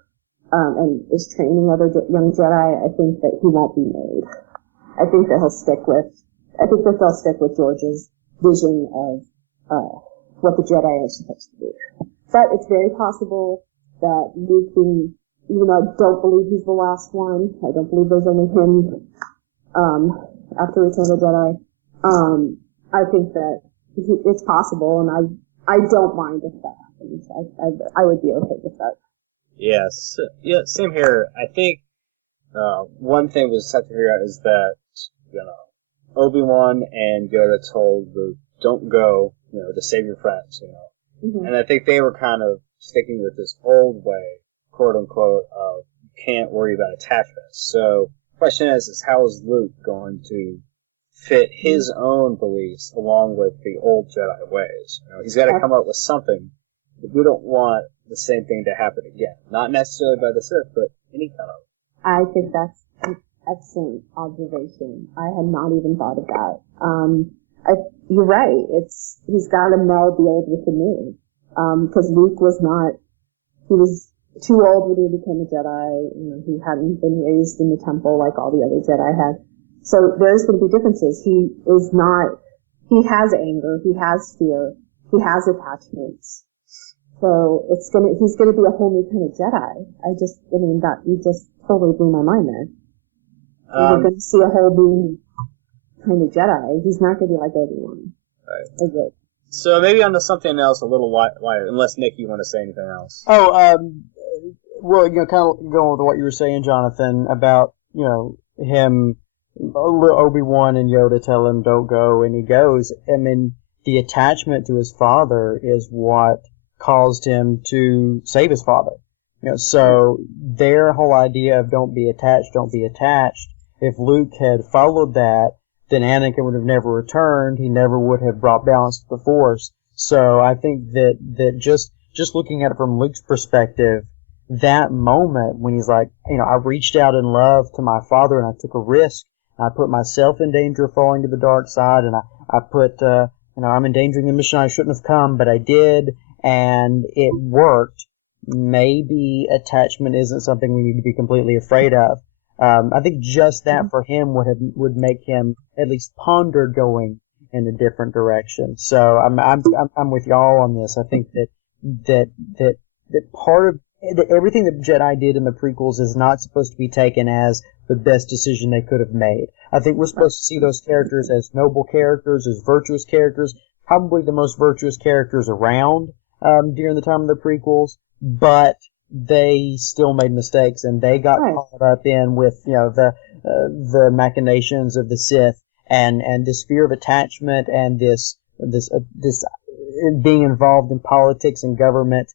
and is training other young Jedi, I think that he won't be married. I think that they'll stick with George's vision of, what the Jedi are supposed to be. But it's very possible that Luke even though I don't believe he's the last one, I don't believe there's only him, after Return of the Jedi, I think that it's possible, and I don't mind if that happens. I would be okay with that. Yes. Yeah, same here. I think, one thing we just have to figure out is that, Obi-Wan and Yoda told Luke, don't go, to save your friends, Mm-hmm. And I think they were kind of sticking with this old way, quote unquote, of you can't worry about attachments. So the question is how is Luke going to fit his own beliefs along with the old Jedi ways? He's got to come up with something. We don't want the same thing to happen again. Not necessarily by the Sith, but any kind of. I think that's an excellent observation. I had not even thought of that. You're right. He's got to meld the old with the new. Because Luke he was too old when he became a Jedi. He hadn't been raised in the temple like all the other Jedi had. So there's going to be differences. He has anger, he has fear, he has attachments. So he's gonna be a whole new kind of Jedi. You just totally blew my mind there. You're gonna see a whole new kind of Jedi. He's not gonna be like Obi-Wan. Right. So maybe onto something else a little lighter, unless, Nick, you want to say anything else. Well, kind of going with what you were saying, Jonathan, about, him, Obi-Wan and Yoda tell him don't go, and he goes. I mean, the attachment to his father is what caused him to save his father. So their whole idea of don't be attached, if Luke had followed that, then Anakin would have never returned. He never would have brought balance to the Force. So I think that just looking at it from Luke's perspective, that moment when he's like, I reached out in love to my father and I took a risk. I put myself in danger of falling to the dark side, and I put, I'm endangering the mission I shouldn't have come, but I did, and it worked. Maybe attachment isn't something we need to be completely afraid of. I think just that for him would make him at least ponder going in a different direction. So I'm with y'all on this. I think that part of that everything that Jedi did in the prequels is not supposed to be taken as the best decision they could have made. I think we're supposed to see those characters as noble characters, as virtuous characters, probably the most virtuous characters around during the time of the prequels, but they still made mistakes, and they got caught up in with the machinations of the Sith, and this fear of attachment, and this being involved in politics and government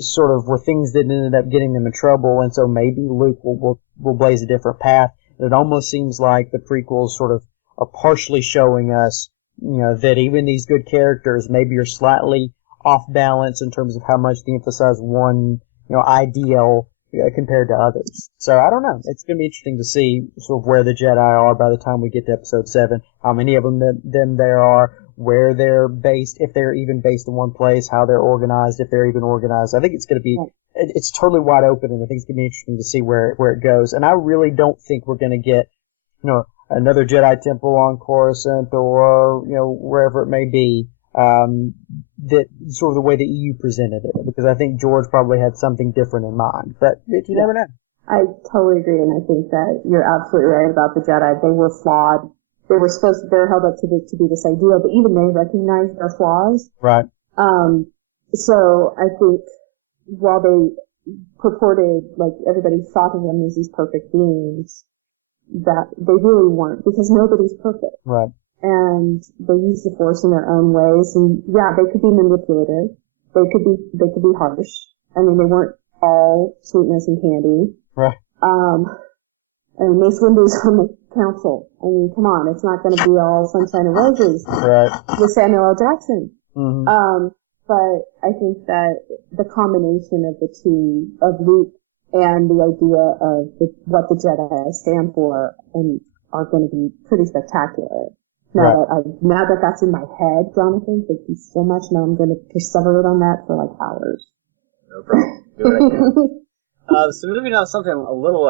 sort of were things that ended up getting them in trouble. And so maybe Luke will blaze a different path. And it almost seems like the prequels sort of are partially showing us that even these good characters maybe are slightly off balance in terms of how much they emphasize one ideal compared to others. So I don't know. It's going to be interesting to see sort of where the Jedi are by the time we get to Episode 7, how many of them there are, where they're based, if they're even based in one place, how they're organized, if they're even organized. I think it's going to be, it's totally wide open, and I think it's going to be interesting to see where it goes. And I really don't think we're going to get, another Jedi temple on Coruscant or, wherever it may be, that sort of the way the EU presented it, because I think George probably had something different in mind, but you never know. I totally agree, and I think that you're absolutely right about the Jedi. They were flawed. They're held up to be this ideal, but even they recognize their flaws. Right. So I think while they purported, like, everybody thought of them as these perfect beings, that they really weren't, because nobody's perfect. Right. And they use the Force in their own ways, and yeah, they could be manipulative. They could be harsh. I mean, they weren't all sweetness and candy. Right. And Mace Windu's on the council. I mean, come on, it's not going to be all sunshine and roses. Right. With Samuel L. Jackson. Mm-hmm. But I think that the combination of the two, of Luke and the idea of what the Jedi stand for, and are going to be pretty spectacular. Now that that's in my head, Jonathan, thank you so much. Now I'm going to perseverate on that for like hours. No problem. Do what I can. So moving on to something a little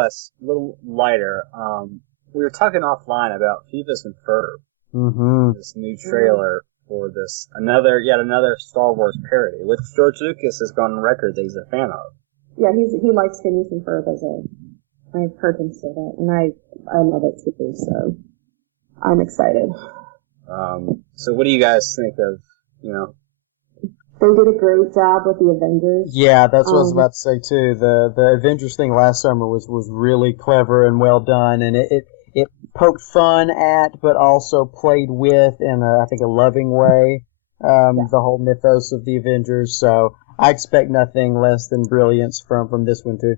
lighter. We were talking offline about Phineas and Ferb. Mm-hmm. This new trailer for yet another Star Wars parody, which George Lucas has gone on record that he's a fan of. Yeah, he likes Phineas and Ferb I've heard him say that, and I love it too, so I'm excited. So what do you guys think of, They did a great job with the Avengers. Yeah, that's what I was about to say too. The Avengers thing last summer was really clever and well done, and it poked fun at, but also played with in I think a loving way, the whole mythos of the Avengers. So I expect nothing less than brilliance from this one too.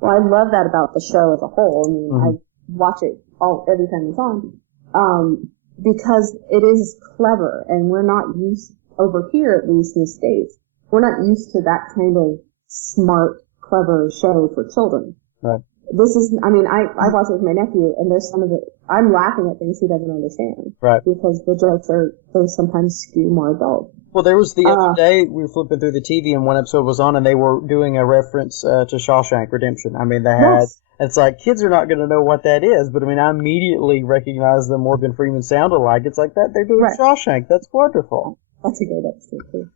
Well, I love that about the show as a whole. I mean, I watch it every time it's on, because it is clever, and we're not used, over here at least in the States, we're not used to that kind of smart, clever show for children. Right. This is, I mean, I watch it with my nephew, and there's some of it, I'm laughing at things he doesn't understand. Right. Because the jokes they sometimes skew more adult. Well, there was the other day, we were flipping through the TV and one episode was on and they were doing a reference to Shawshank Redemption. I mean, they had, it's like, kids are not going to know what that is, but I mean, I immediately recognized the Morgan Freeman sound alike. It's like that, they're doing Shawshank. That's wonderful. That's a great episode, too.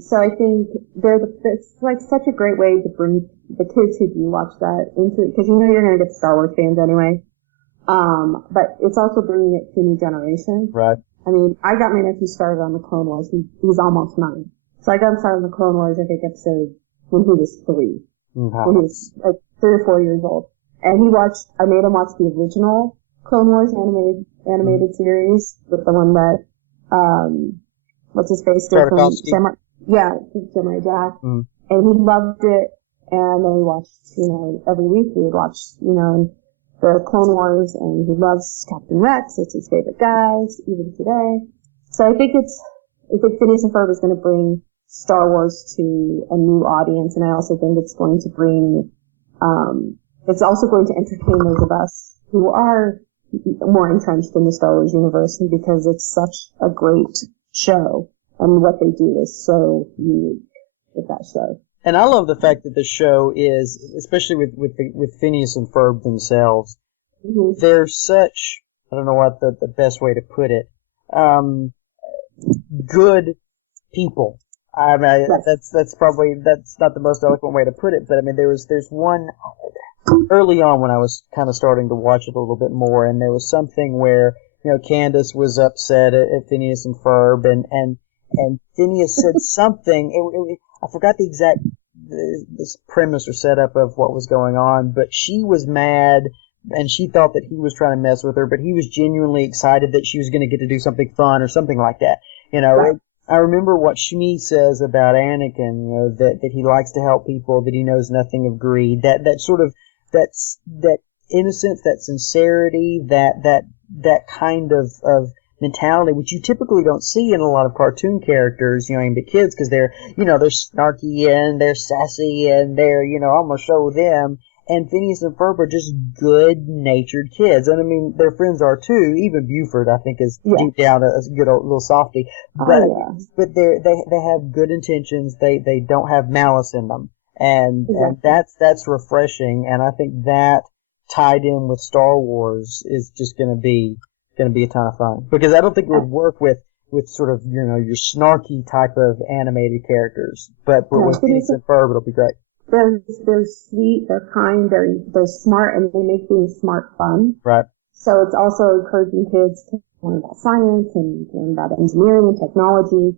So I think it's like such a great way to bring the kids who do watch that into it, because you know you're going to get Star Wars fans anyway. But it's also bringing it to a new generation. Right. I mean, I got my nephew started on the Clone Wars. He's almost 9. So I got him started on the Clone Wars, I think, episode when he was 3. Mm-hmm. When he was like 3 or 4 years old. And I made him watch the original Clone Wars animated series with the one that, what's his face did from Samurai Jack. Mm. And he loved it. And then we watched, every week we would watch, the Clone Wars, and he loves Captain Rex. It's his favorite guy, even today. So I think Phineas and Ferb is going to bring Star Wars to a new audience, and I also think it's going to bring, it's also going to entertain those of us who are more entrenched in the Star Wars universe, because it's such a great show, and what they do is so unique with that show. And I love the fact that the show is, especially with Phineas and Ferb themselves, mm-hmm. they're such, I don't know what the best way to put it, good people. I mean, that's not the most eloquent way to put it, but I mean, there's one, early on when I was kind of starting to watch it a little bit more, and there was something where, Candace was upset at Phineas and Ferb, and Phineas said something, I forgot the exact this premise or setup of what was going on, but she was mad and she thought that he was trying to mess with her, but he was genuinely excited that she was going to get to do something fun or something like that. Right. I remember what Shmi says about Anakin, that he likes to help people, that he knows nothing of greed, that sort of that innocence, that sincerity, that kind of mentality, which you typically don't see in a lot of cartoon characters, aimed at kids, because they're snarky and they're sassy and they're, I'm gonna show them. And Phineas and Ferb are just good-natured kids. And I mean, their friends are too. Even Buford, I think, is deep down a good old little softy. But they have good intentions. They don't have malice in them. And that's refreshing. And I think that tied in with Star Wars is just gonna be a ton of fun, because I don't think it would work with sort of your snarky type of animated characters, but with Phineas and Ferb it'll be great. They're sweet, they're kind, they're smart, and they make being smart fun. Right. So it's also encouraging kids to learn about science and learn about engineering and technology.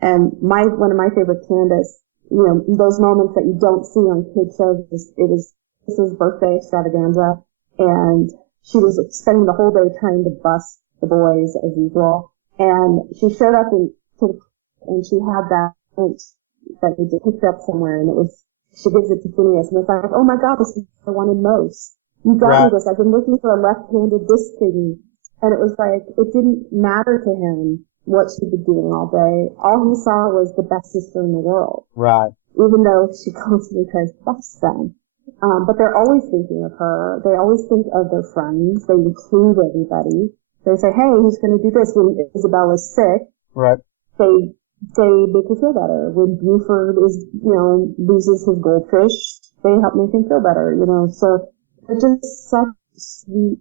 And one of my favorite Candace, those moments that you don't see on kids shows, it was his birthday extravaganza, and she was spending the whole day trying to bust the boys as usual. And she showed up and she had that print that they picked up somewhere, and she gives it to Phineas, and it's like, oh my God, this is what I wanted most. You got me this. I've been looking for a left-handed disc thingy. And it was like, it didn't matter to him what she'd been doing all day. All he saw was the best sister in the world. Right. Even though she constantly tries to bust them. But they're always thinking of her. They always think of their friends. They include everybody. They say, hey, who's going to do this? When Isabella's sick, right? They make her feel better. When Buford loses his goldfish, they help make him feel better, So they're just such sweet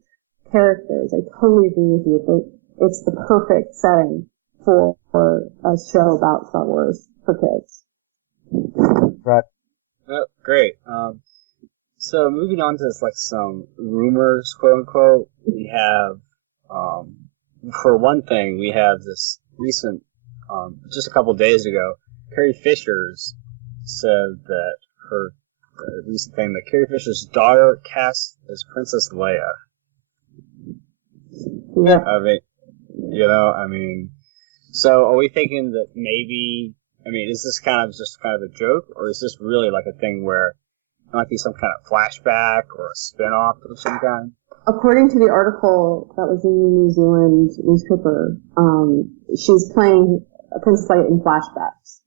characters. I totally agree with you. It's the perfect setting for a show about Star Wars for kids. Right. Oh, great. So moving on to some rumors, quote unquote, we have, for one thing, we have this recent, just a couple days ago, Carrie Fisher's said that recent thing that Carrie Fisher's daughter cast as Princess Leia. Yeah. So are we thinking that maybe, is this just kind of a joke, or is this really like a thing where it might be some kind of flashback or a spin-off of some kind? According to the article that was in the New Zealand newspaper, she's playing Princess Leia in flashbacks.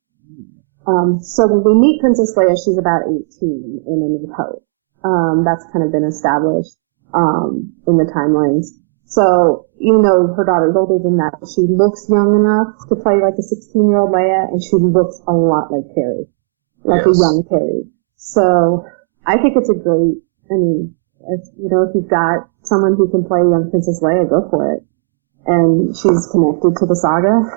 So when we meet Princess Leia, she's about 18 in A New Hope. That's kind of been established in the timelines. So even though her daughter's older than that, she looks young enough to play like a 16-year-old Leia, and she looks a lot like Carrie, like a young Carrie. So I think it's a great. I mean, if you've got someone who can play young Princess Leia, go for it. And she's connected to the saga.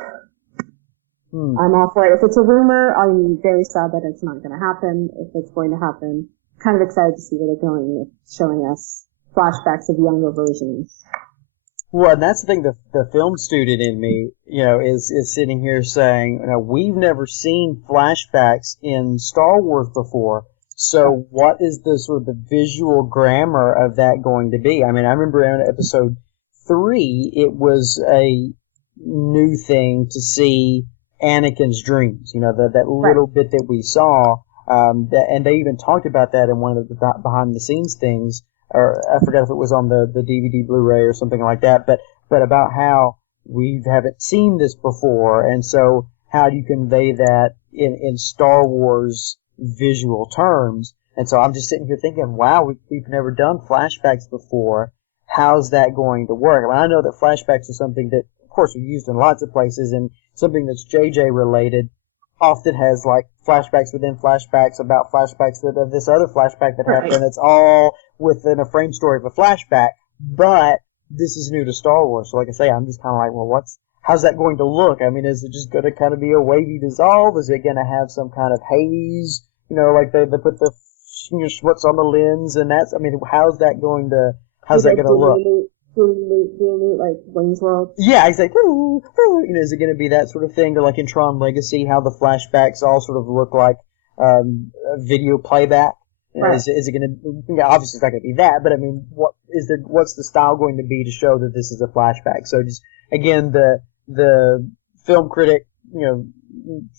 I'm all for it. If it's a rumor, I'm very sad that it's not going to happen. If it's going to happen, kind of excited to see where they're going with showing us flashbacks of younger versions. Well, and that's the thing, the film student in me, is sitting here saying, we've never seen flashbacks in Star Wars before, so what is the sort of the visual grammar of that going to be? I mean, I remember in episode 3, it was a new thing to see Anakin's dreams, that little bit that we saw, and they even talked about that in one of the behind the scenes things, or I forgot if it was on the DVD Blu-ray or something like that, but about how we haven't seen this before, and so how do you convey that in Star Wars visual terms? And so I'm just sitting here thinking, wow, we've never done flashbacks before. How's that going to work? I mean, I know that flashbacks are something that, of course, are used in lots of places, and something that's JJ related often has like flashbacks within flashbacks about flashbacks of this other flashback that happened. It's all within a frame story of a flashback, but this is new to Star Wars. So like I say, I'm just kind of like, well, how's that going to look? I mean, is it just going to kind of be a wavy dissolve? Is it going to have some kind of haze? Like they put the what's on the lens, and how's that going to look? Like Wayne's World. Yeah, exactly. Is it going to be that sort of thing, or like in Tron Legacy, how the flashbacks all sort of look like video playback? Right. Is it going to? Obviously, it's not going to be that, but I mean, what's the style going to be to show that this is a flashback? So just again, the film critic,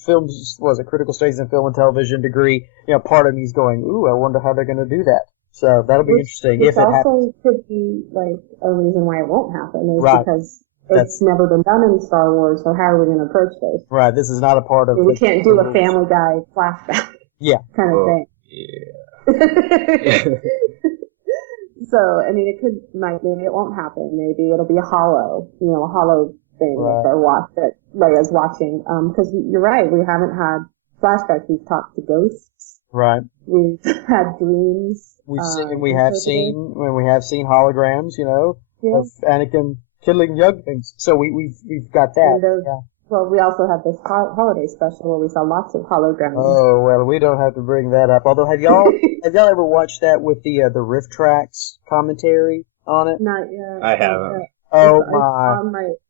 films was a critical studies in film and television degree. Part of me is going, ooh, I wonder how they're going to do that. So that'll be interesting if it happens. It also could be like a reason why it won't happen is because it's never been done in Star Wars. So how are we going to approach this? Right. This is not a part of. We can't do a Family Guy flashback. Yeah. Kind of thing. Yeah. So I mean, maybe it won't happen. Maybe it'll be a hollow thing that Leia's watching. Because you're right, we haven't had flashbacks. We've talked to ghosts. Right. We've had dreams. We have seen holograms, of Anakin killing younglings. So we've got that. Well, we also have this holiday special where we saw lots of holograms. Oh well, we don't have to bring that up. Although, have y'all ever watched that with the Riff Tracks commentary on it? Not yet. I haven't.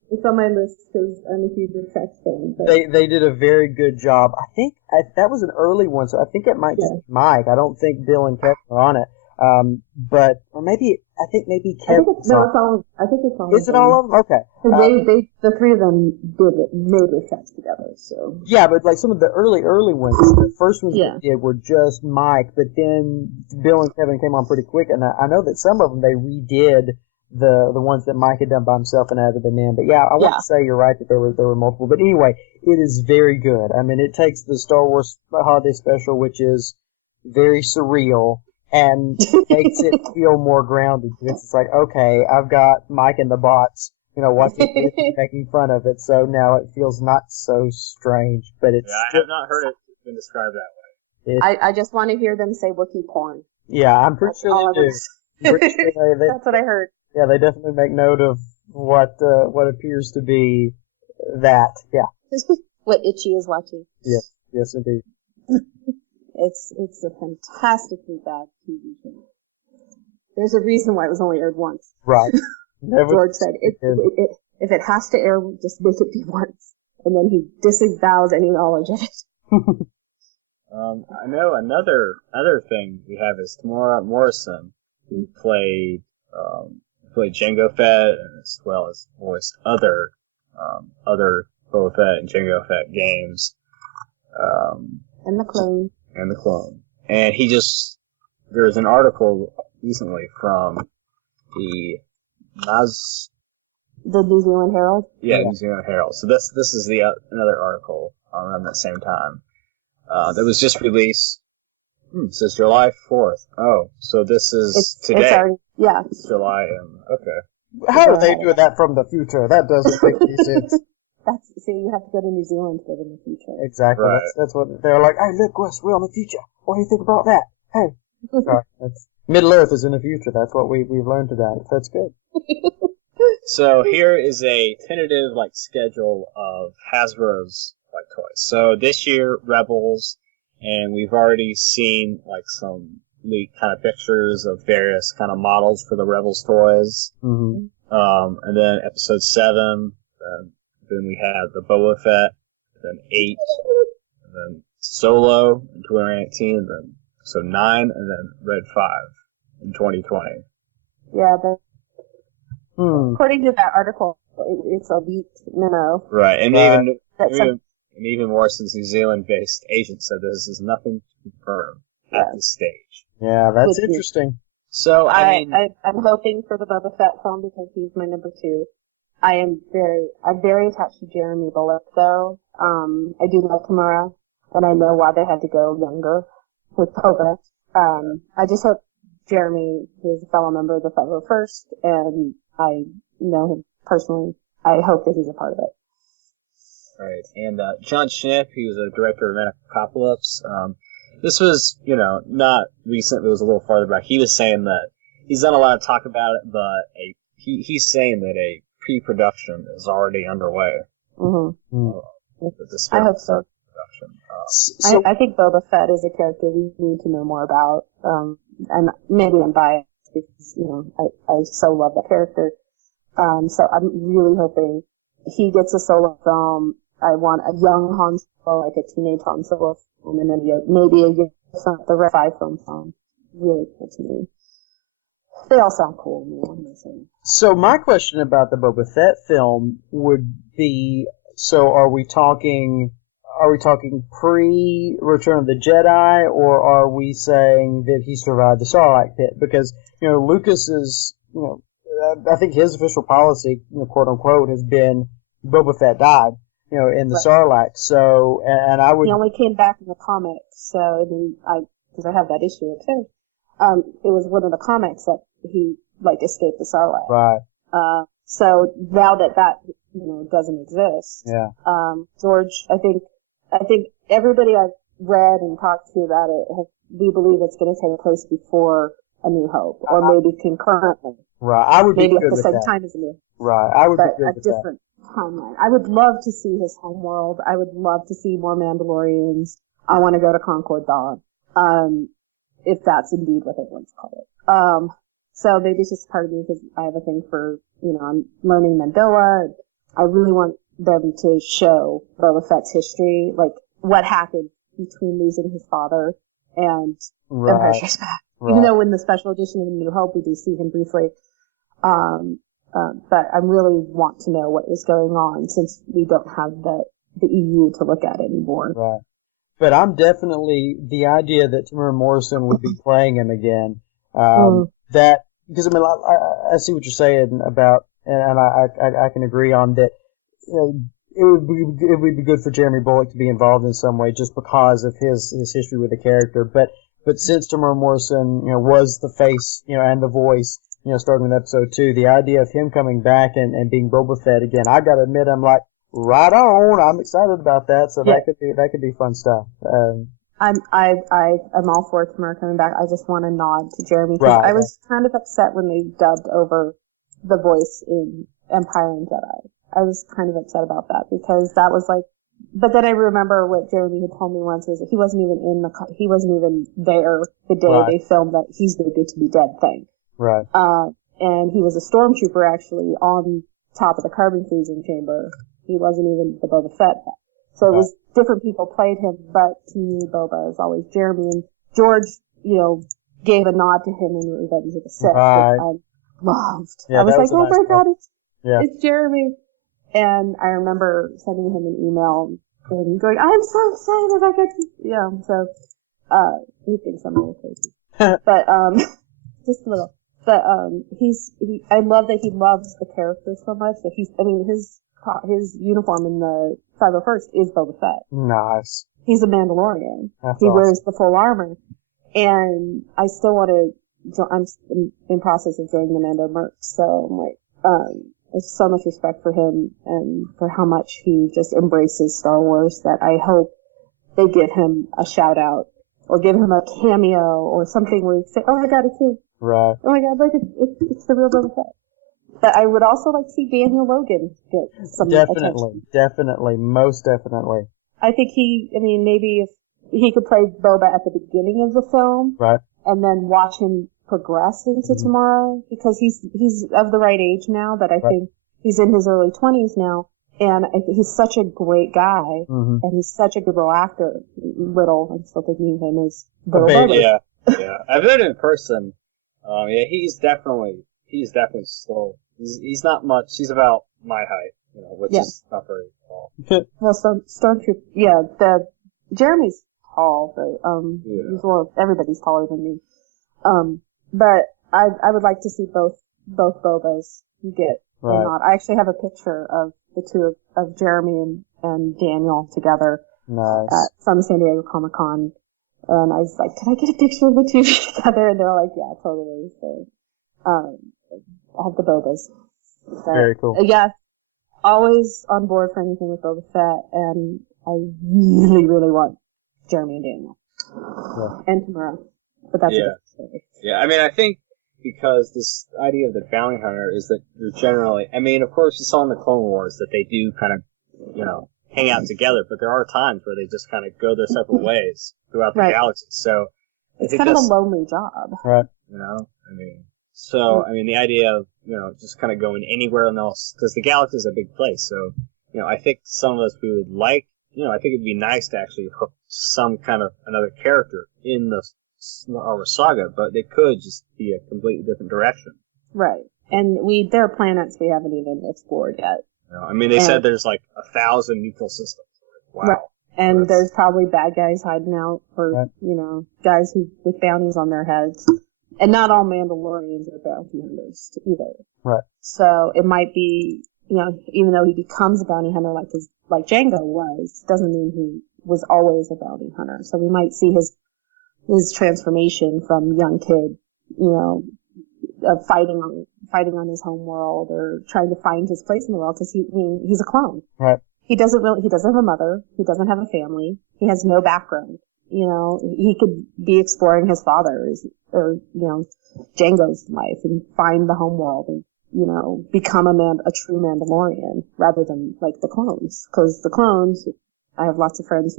It's on my list because I'm a huge Riff Tracks fan. But they did a very good job. I think that was an early one, so I think it might just be Mike. I don't think Bill and Kevin are on it. Or maybe Kevin. I think it's all. Is it all of them? Okay. Because the three of them made Riff Tracks together. So. Yeah, but like some of the early ones, the first ones they did were just Mike, but then Bill and Kevin came on pretty quick, and I know that some of them they redid. The ones that Mike had done by himself and added them in. But yeah, I want to say you're right that there were multiple. But anyway, it is very good. I mean, it takes the Star Wars Holiday Special, which is very surreal, and makes it feel more grounded. It's like, okay, I've got Mike and the bots, watching it, making fun of it, so now it feels not so strange. But it's I have not heard it been described that way. I just want to hear them say Wookiee porn. Yeah, I'm pretty sure they do. That's what I heard. Yeah, they definitely make note of what appears to be that. Yeah. What Itchy is watching. Yes, indeed. It's a fantastically bad TV show. There's a reason why it was only aired once. Right. George said, if it has to air, just make it be once. And then he disavows any knowledge of it. I know another thing we have is Tamora Morrison, who played Jango Fett, as well as voiced other Boba Fett and Jango Fett games. And the clone. And there's an article recently from the New Zealand Herald? Yeah, New Zealand Herald. So this is another article around that same time that was just released So it's July 4th. Oh, so this is today. It's already, yeah. It's July, okay. How are they doing that from the future? That doesn't make any sense. See, you have to go to New Zealand to live in the future. Exactly. Right. That's what they're like. Hey, look, Wes, we're in the future. What do you think about that? Hey. Sorry, Middle Earth is in the future. That's what we've learned today. That's good. So here is a tentative schedule of Hasbro's toys. So this year, Rebels, and we've already seen some leaked kind of pictures of various kind of models for the Rebels toys. Mm-hmm. And then Episode 7. Then we have the Boba Fett. Then 8. And then Solo in 2019. And then Episode 9. And then Red 5 in 2020. Yeah, but according to that article, it's a leaked memo. Right, and even more since New Zealand-based agents said this is nothing to confirm at this stage. Yeah, that's interesting. So I'm hoping for the Boba Fett film because he's my number 2. I'm very attached to Jeremy Bullock though. I do love Tamura, and I know why they had to go younger with Boba. I just hope Jeremy, who is a fellow member of the 501st, and I know him personally, I hope that he's a part of it. Right, and John Schnipp, he was a director of Apocalypse. This was, not recent, but it was a little farther back. He was saying that he's done a lot of talk about it, but he's saying that a pre-production is already underway. Mm-hmm. I hope so. I think Boba Fett is a character we need to know more about, and maybe I'm biased because, I so love that character. So I'm really hoping he gets a solo film. I want a young Han Solo, like a teenage Han Solo film, and then maybe a young, the Red 5 film sounds really cool to me. They all sound cool to me, I'm gonna say. So my question about the Boba Fett film would be, so are we talking pre-Return of the Jedi, or are we saying that he survived the Sarlacc pit? Because, Lucas is, I think his official policy, quote unquote, has been Boba Fett died, in the Sarlacc. So, and I would. He only came back in the comics, so then because I have that issue too. It was one of the comics that he escaped the Sarlacc. Right. So now that doesn't exist. Yeah. George, I think everybody I've read and talked to about it, we believe it's going to take place before A New Hope, or maybe concurrently. Right. I would be maybe good at the with same that. time as A New Hope. Right. I would be But good a with that. different timeline. I would love to see his homeworld. I would love to see more Mandalorians. I want to go to Concord Dawn. If that's indeed what they want to call it. So maybe it's just part of me because I have a thing for, I'm learning Mandela. I really want them to show Boba Fett's history, what happened between losing his father and Empire Strikes Back. Right. Even though in the special edition of A New Hope we do see him briefly. But I really want to know what is going on since we don't have the EU to look at anymore. Right. But I'm definitely the idea that Tamara Morrison would be playing him again. That because I see what you're saying about, and I can agree on that. It would be good for Jeremy Bullock to be involved in some way just because of his history with the character. But since Tamara Morrison was the face and the voice starting with episode 2, the idea of him coming back and being Boba Fett again, I gotta admit I'm like, right on. I'm excited about that. So that could be fun stuff. I'm all for Tamara coming back. I just want a nod to Jeremy. Right. I was kind of upset when they dubbed over the voice in Empire and Jedi. I was kind of upset about that because that was but then I remember what Jeremy had told me once was that he wasn't even there the day they filmed that He's No Good to Be Dead thing. Right. And he was a stormtrooper actually on top of the carbon freezing chamber. He wasn't even the Boba Fett. So it was different people played him, but to me, Boba is always Jeremy. And George, gave a nod to him in Revenge of the Sith, which I loved. Yeah, I was like, oh my God, it's Jeremy. And I remember sending him an email and going, I'm so excited I get to, so, he thinks I'm a little crazy. But, just a little. But, I love that he loves the character so much that his uniform in the 501st is Boba Fett. Nice. He's a Mandalorian. That's he awesome. wears the full armor. And I still want to, I'm in process of joining the Mando Mercs, so I'm like, there's so much respect for him and for how much he just embraces Star Wars that I hope they give him a shout out or give him a cameo or something where you say, oh my god, it's him. Right. Oh my god, look, it's the real Boba Fett. But I would also like to see Daniel Logan get some attention. Definitely, most definitely. I think maybe if he could play Boba at the beginning of the film, right, and then watch him progress into tomorrow, because he's of the right age now, but I think he's in his early 20s now, and he's such a great guy, and he's such a good little actor. I'm still thinking of him as Little Boba. Yeah. I've met him in person. He's definitely slow. He's not much. He's about my height, which is not very tall. Well, Stormtrooper, Jeremy's tall, but everybody's taller than me. But I would like to see both Bobas get a nod. I actually have a picture of the two of Jeremy and Daniel together from San Diego Comic-Con, and I was like, can I get a picture of the two together? And they're like, yeah, totally. So I have the Bobas. Very cool. Yeah, always on board for anything with Boba Fett, and I really, really want Jeremy and Daniel. Yeah. And Tamara. But that's a different story. Yeah, I think because this idea of the bounty hunter is that you're generally, of course you saw in the Clone Wars that they do kind of, hang out together, but there are times where they just kind of go their separate ways throughout the galaxy. So it's kind of a lonely job. Right. The idea of, just kind of going anywhere else, because the galaxy is a big place, so, I think some of us we would like, I think it'd be nice to actually hook some kind of another character in our saga, but they could just be a completely different direction. Right. And there are planets we haven't even explored yet. They said there's like 1,000 neutral systems. Wow. Right. And there's probably bad guys hiding out, or, guys with bounties on their heads. And not all Mandalorians are bounty hunters either. Right. So it might be, even though he becomes a bounty hunter like Jango was, doesn't mean he was always a bounty hunter. So we might see his transformation from young kid, of fighting on his home world or trying to find his place in the world, because he's a clone. Right. He doesn't have a mother. He doesn't have a family. He has no background. He could be exploring his father's or, Jango's life and find the home world and, become a true Mandalorian rather than like the clones. Because the clones, I have lots of friends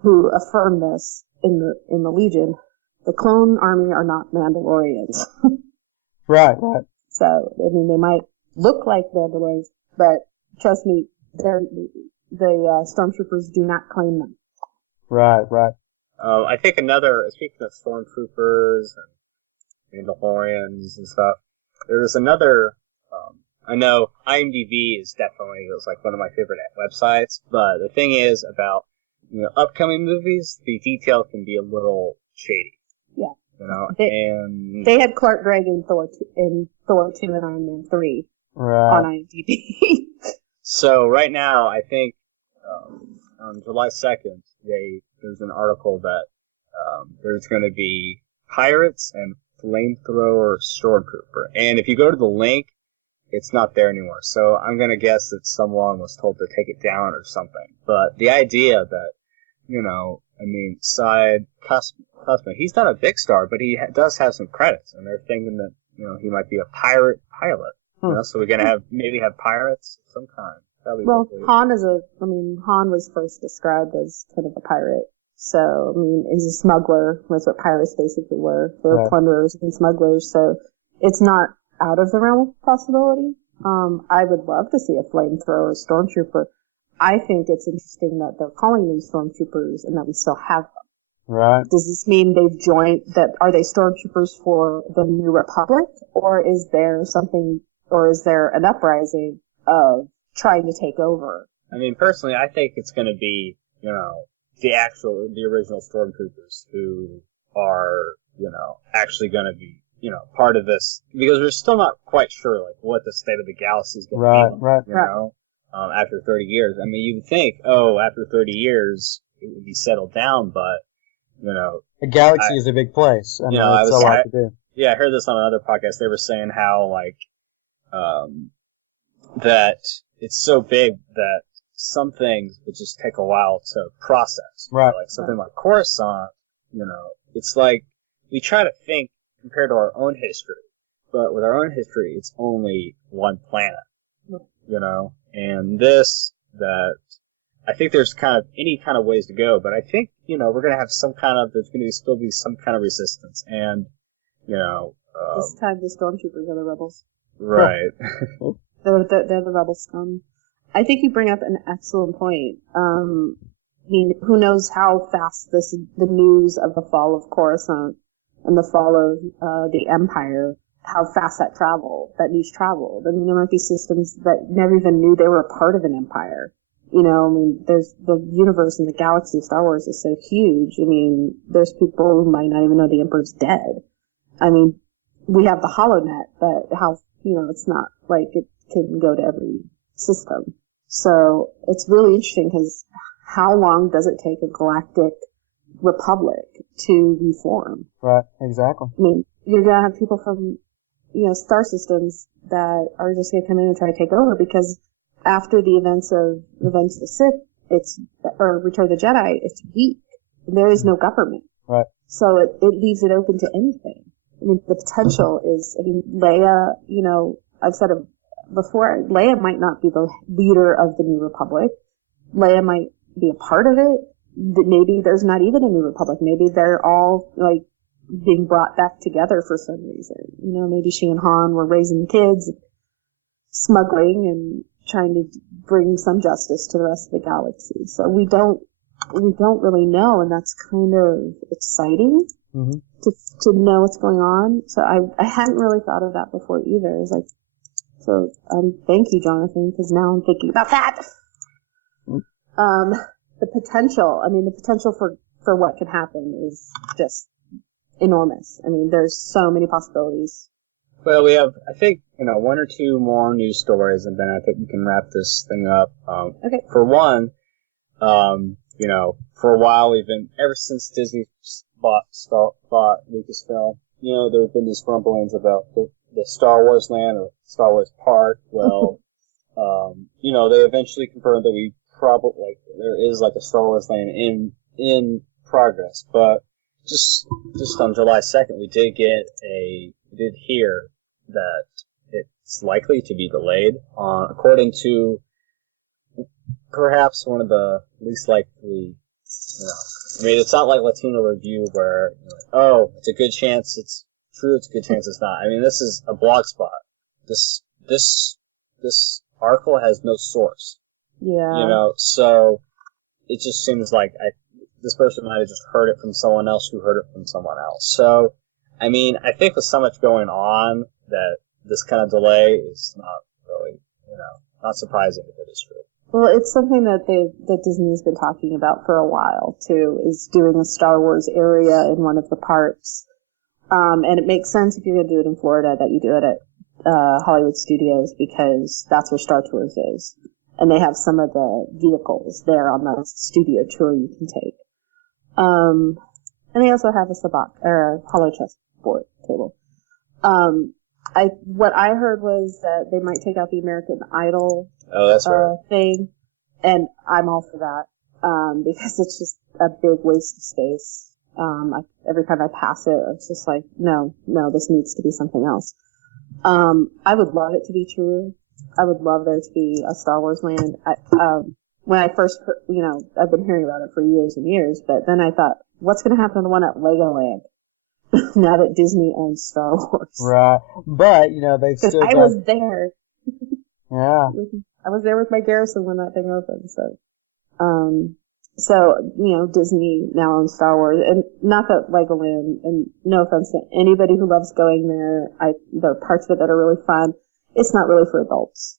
who affirm this in the Legion. The clone army are not Mandalorians. Right. So, they might look like Mandalorians, but trust me, the Stormtroopers do not claim them. Right. I think speaking of Stormtroopers and Mandalorians and stuff, there's another, I know IMDb is definitely like one of my favorite websites, but the thing is about, upcoming movies, the detail can be a little shady. Yeah. They had Clark Gregg in Thor 2 and Iron Man 3 on IMDb. So right now, I think, on July 2nd, there's an article that, there's going to be pirates and flamethrower stormtrooper. And if you go to the link, it's not there anymore. So I'm going to guess that someone was told to take it down or something. But the idea that, Side Cussman, he's not a big star, but he does have some credits. And they're thinking that, he might be a pirate pilot. So we're going to maybe have pirates of some kind. Well, Han was first described as kind of a pirate. So, he's a smuggler. That's what pirates basically were. They were plunderers and smugglers. So, it's not out of the realm of possibility. I would love to see a flamethrower stormtrooper. I think it's interesting that they're calling them stormtroopers and that we still have them. Right. Does this mean they've joined are they stormtroopers for the New Republic? Or is there an uprising of trying to take over? Personally, I think it's going to be, the original stormtroopers who are, actually going to be, part of this, because we're still not quite sure, like, what the state of the galaxy is going to be. Right. After 30 years. You would think, after 30 years, it would be settled down, but, you know, a galaxy is a big place. I mean, it's a lot to do. Yeah, I heard this on another podcast. They were saying how, like, that it's so big that some things would just take a while to process. Right. Like something like Coruscant, it's like we try to think compared to our own history, but with our own history, it's only one planet, and that I think there's any kind of ways to go, but I think, we're going to have there's going to still be some kind of resistance, and, this time the stormtroopers are the rebels. Right. They're the rebel scum. I think you bring up an excellent point. I mean, who knows how fast the news of the fall of Coruscant and the fall of the Empire, how fast that news traveled. I mean, there might be systems that never even knew they were a part of an empire. I mean, there's the universe and the galaxy of Star Wars is so huge. I mean, there's people who might not even know the Emperor's dead. I mean, we have the HoloNet, but how, it's not like it can go to every system. So it's really interesting because how long does it take a galactic republic to reform? Right, exactly. I mean, you're going to have people from, star systems that are just going to come in and try to take over because after the events of Revenge of the Sith, or Return of the Jedi, it's weak. There is no government. Right. So it leaves it open to anything. I mean, the potential is, Leia, I've said it before, Leia might not be the leader of the New Republic. Leia might be a part of it. Maybe there's not even a New Republic. Maybe they're all, like, being brought back together for some reason. Maybe she and Han were raising kids, smuggling, and trying to bring some justice to the rest of the galaxy. So we don't really know, and that's kind of exciting. Mm-hmm. To know what's going on. So I hadn't really thought of that before either. It's like, so thank you, Jonathan, because now I'm thinking about that. The potential for what can happen is just enormous. I mean, there's so many possibilities. Well, we have, I think, one or two more news stories, and then I think we can wrap this thing up. Okay. For one, for a while ever since Disney bought Lucasfilm, there have been these rumblings about the Star Wars land or Star Wars Park. Well, they eventually confirmed that there is like a Star Wars land in progress, but just on July 2nd, we did hear that it's likely to be delayed, according to perhaps one of the least likely, I mean, it's not like Latino Review where, it's a good chance it's true, it's a good chance it's not. I mean, this is a blog spot. This article has no source. Yeah. So it just seems like this person might have just heard it from someone else who heard it from someone else. So, I mean, I think with so much going on that this kind of delay is not really, not surprising if it is true. Well, it's something that Disney has been talking about for a while, too, is doing a Star Wars area in one of the parks. And it makes sense if you're going to do it in Florida that you do it at Hollywood Studios because that's where Star Tours is. And they have some of the vehicles there on the studio tour you can take. And they also have a hollow chess board table. What I heard was that they might take out the American Idol thing, and I'm all for that, because it's just a big waste of space. Every time I pass it, it's just like, no, this needs to be something else. I would love it to be true. I would love there to be a Star Wars land. When I first heard, I've been hearing about it for years and years, but then I thought, what's going to happen to the one at Legoland now that Disney owns Star Wars? Right. But, they've still I was there. Yeah. I was there with my garrison when that thing opened, so. Disney now owns Star Wars, and not that Legoland, and no offense to anybody who loves going there, there are parts of it that are really fun. It's not really for adults.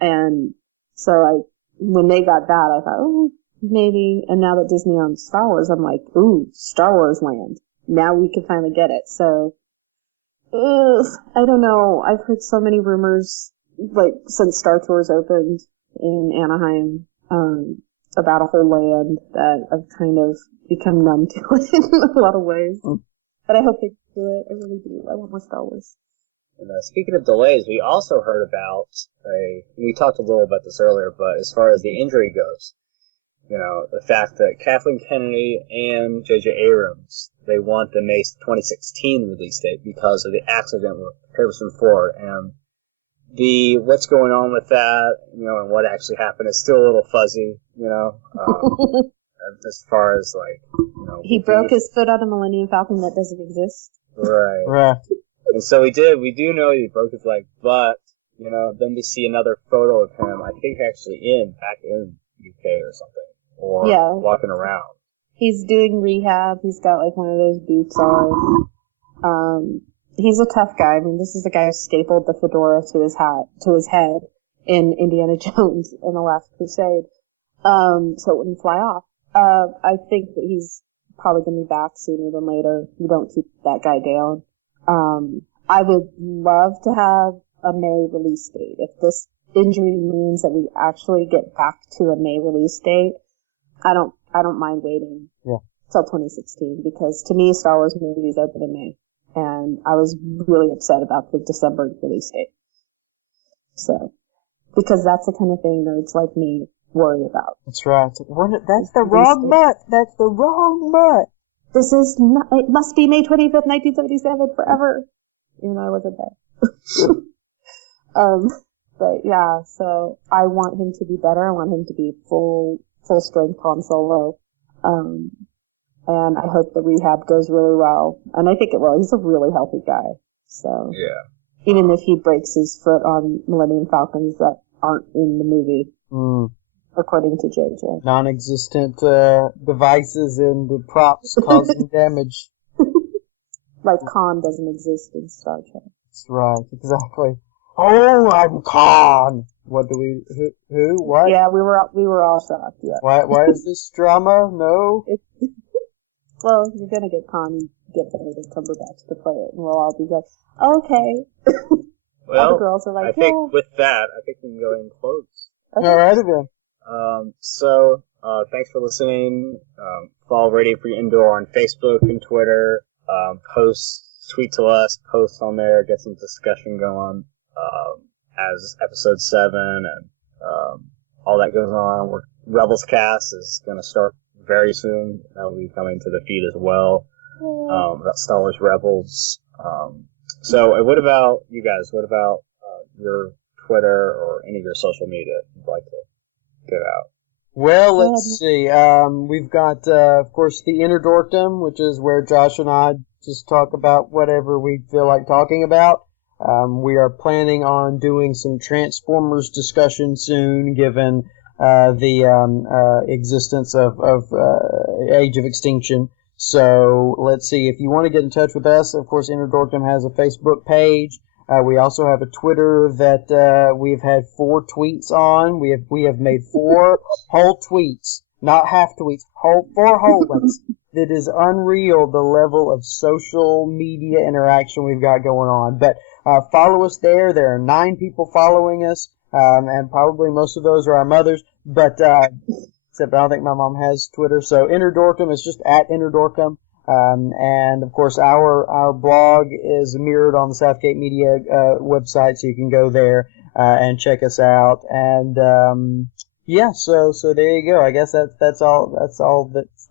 And so when they got that, I thought, maybe, and now that Disney owns Star Wars, I'm like, Star Wars land. Now we can finally get it. So, I don't know. I've heard so many rumors, like, since Star Tours opened in Anaheim, about a whole land that I've kind of become numb to it in a lot of ways. But I hope they do it. I really do. I want more Star Wars. And, speaking of delays, we also heard about we talked a little about this earlier, but as far as the injury goes, the fact that Kathleen Kennedy and J.J. Abrams, they want the May 2016 release date because of the accident with Harrison Ford, and what's going on with that, and what actually happened is still a little fuzzy, as far as, he broke his foot on a Millennium Falcon that doesn't exist. Right. And so we do know he broke his leg, but, then we see another photo of him, I think actually back in UK or something, or walking around. He's doing rehab, he's got one of those boots on. He's a tough guy. I mean, this is the guy who stapled the fedora to his head in Indiana Jones in The Last Crusade, so it wouldn't fly off. I think that he's probably going to be back sooner than later. You don't keep that guy down. I would love to have a May release date. If this injury means that we actually get back to a May release date, I don't mind waiting till 2016, because to me, Star Wars movies open in May. And I was really upset about the December release date. So, because that's the kind of thing nerds like me worry about. That's right. That's the wrong month. That's the wrong month. This is not, it must be May 25th, 1977 forever. Even though I wasn't there. But yeah, so I want him to be better. I want him to be full strength Han Solo. And I hope the rehab goes really well. And I think it will. He's a really healthy guy. So even if he breaks his foot on Millennium Falcons that aren't in the movie, according to JJ. Non-existent devices and the props causing damage. Like Khan doesn't exist in Star Trek. That's right, exactly. Oh, I'm Khan! What do we... Who? What? Yeah, we were all shocked, yeah. Why is this drama? No? Well, you're gonna get Khan and get Benedict Cumberbatch to play it, and we'll all be like, okay. Well, all the girls are like, I think with that, I think we can go ahead and close. Okay. All right, then. So, thanks for listening. Follow Radio Free Endor on Facebook and Twitter. Tweet to us, post on there, get some discussion going, as episode 7 and, all that goes on. Rebels Cast is gonna start very soon. That will be coming to the feed as well, about Star Wars Rebels. So, what about you guys? What about, your Twitter or any of your social media you'd like to get out? Well, let's see. We've got, of course, the Inner Dorkdom, which is where Josh and I just talk about whatever we feel like talking about. We are planning on doing some Transformers discussion soon, given the existence of Age of Extinction. So let's see. If you want to get in touch with us, of course, Inner Dorkdom has a Facebook page. We also have a Twitter that we've had 4 tweets on. We have made 4 whole tweets, not half tweets, 4 whole ones. It is unreal the level of social media interaction we've got going on. But follow us there. There are 9 people following us, and probably most of those are our mothers. But except I don't think my mom has Twitter. So Inner Dorkdom is just at Inner Dorkdom. And of course our blog is mirrored on the Southgate Media website, so you can go there and check us out. And so there you go. I guess that's all that's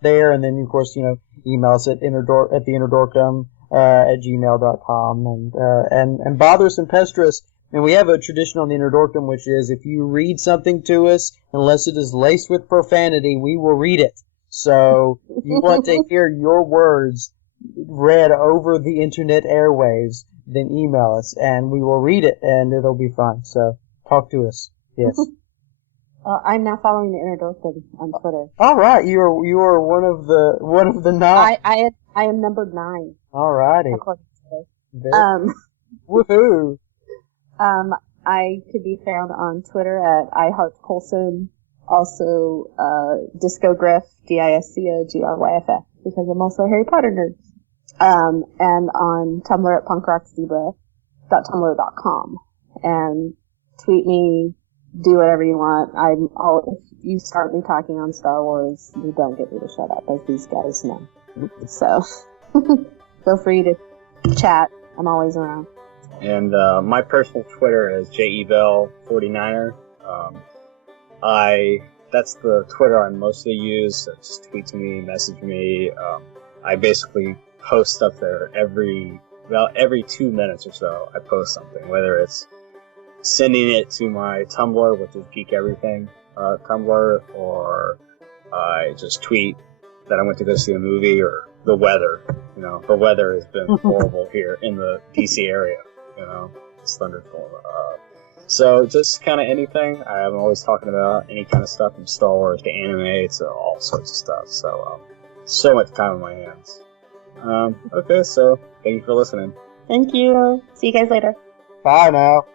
there. And then of course, email us at the Inner Dorkdom at gmail.com, and bother us and pester us. And we have a tradition on the Inner Dorkdom, which is if you read something to us, unless it is laced with profanity, we will read it. So you want to hear your words read over the internet airwaves, then email us and we will read it and it'll be fun. So talk to us. Yes. I'm now following the Inner Dorkdom on Twitter. All right, you are one of the 9. I am numbered 9. All righty. Woohoo. I could be found on Twitter at iHeartCoulson. Also, Discogryph, DISCOGRYFF, because I'm also a Harry Potter nerd. And on Tumblr at punkrockzebra.tumblr.com. And tweet me do whatever you want. If you start me talking on Star Wars, you don't get me to shut up, as these guys know. So, feel free to chat. I'm always around. And my personal Twitter is JEBell49er. That's the Twitter I mostly use. So just tweet to me, message me. I basically post stuff there every 2 minutes or so. I post something, whether it's sending it to my Tumblr, which is Geek Everything Tumblr, or I just tweet that I went to go see a movie, or the weather. The weather has been horrible here in the DC area. It's thunderstorm. So just kind of anything. I'm always talking about any kind of stuff from Star Wars to anime to all sorts of stuff. So much time on my hands. Okay, so thank you for listening. Thank you. See you guys later. Bye now.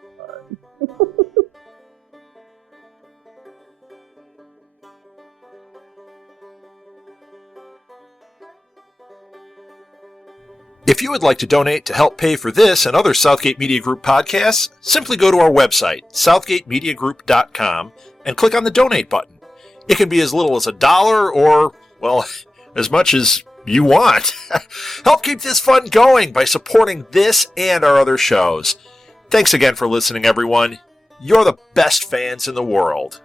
If you would like to donate to help pay for this and other Southgate Media Group podcasts, simply go to our website, southgatemediagroup.com, and click on the donate button. It can be as little as $1 or, well, as much as you want. Help keep this fun going by supporting this and our other shows. Thanks again for listening, everyone. You're the best fans in the world.